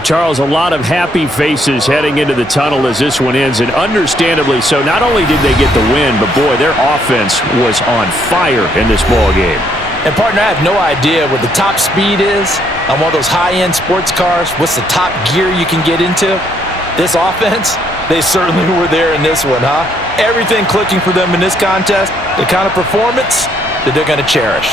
Charles, a lot of happy faces heading into the tunnel as this one ends, and understandably so. Not only did they get the win, but boy, their offense was on fire in this ball game. And partner, I have no idea what the top speed is on one of those high-end sports cars. What's the top gear you can get into? This offense, they certainly were there in this one, huh? Everything clicking for them in this contest, the kind of performance that they're going to cherish.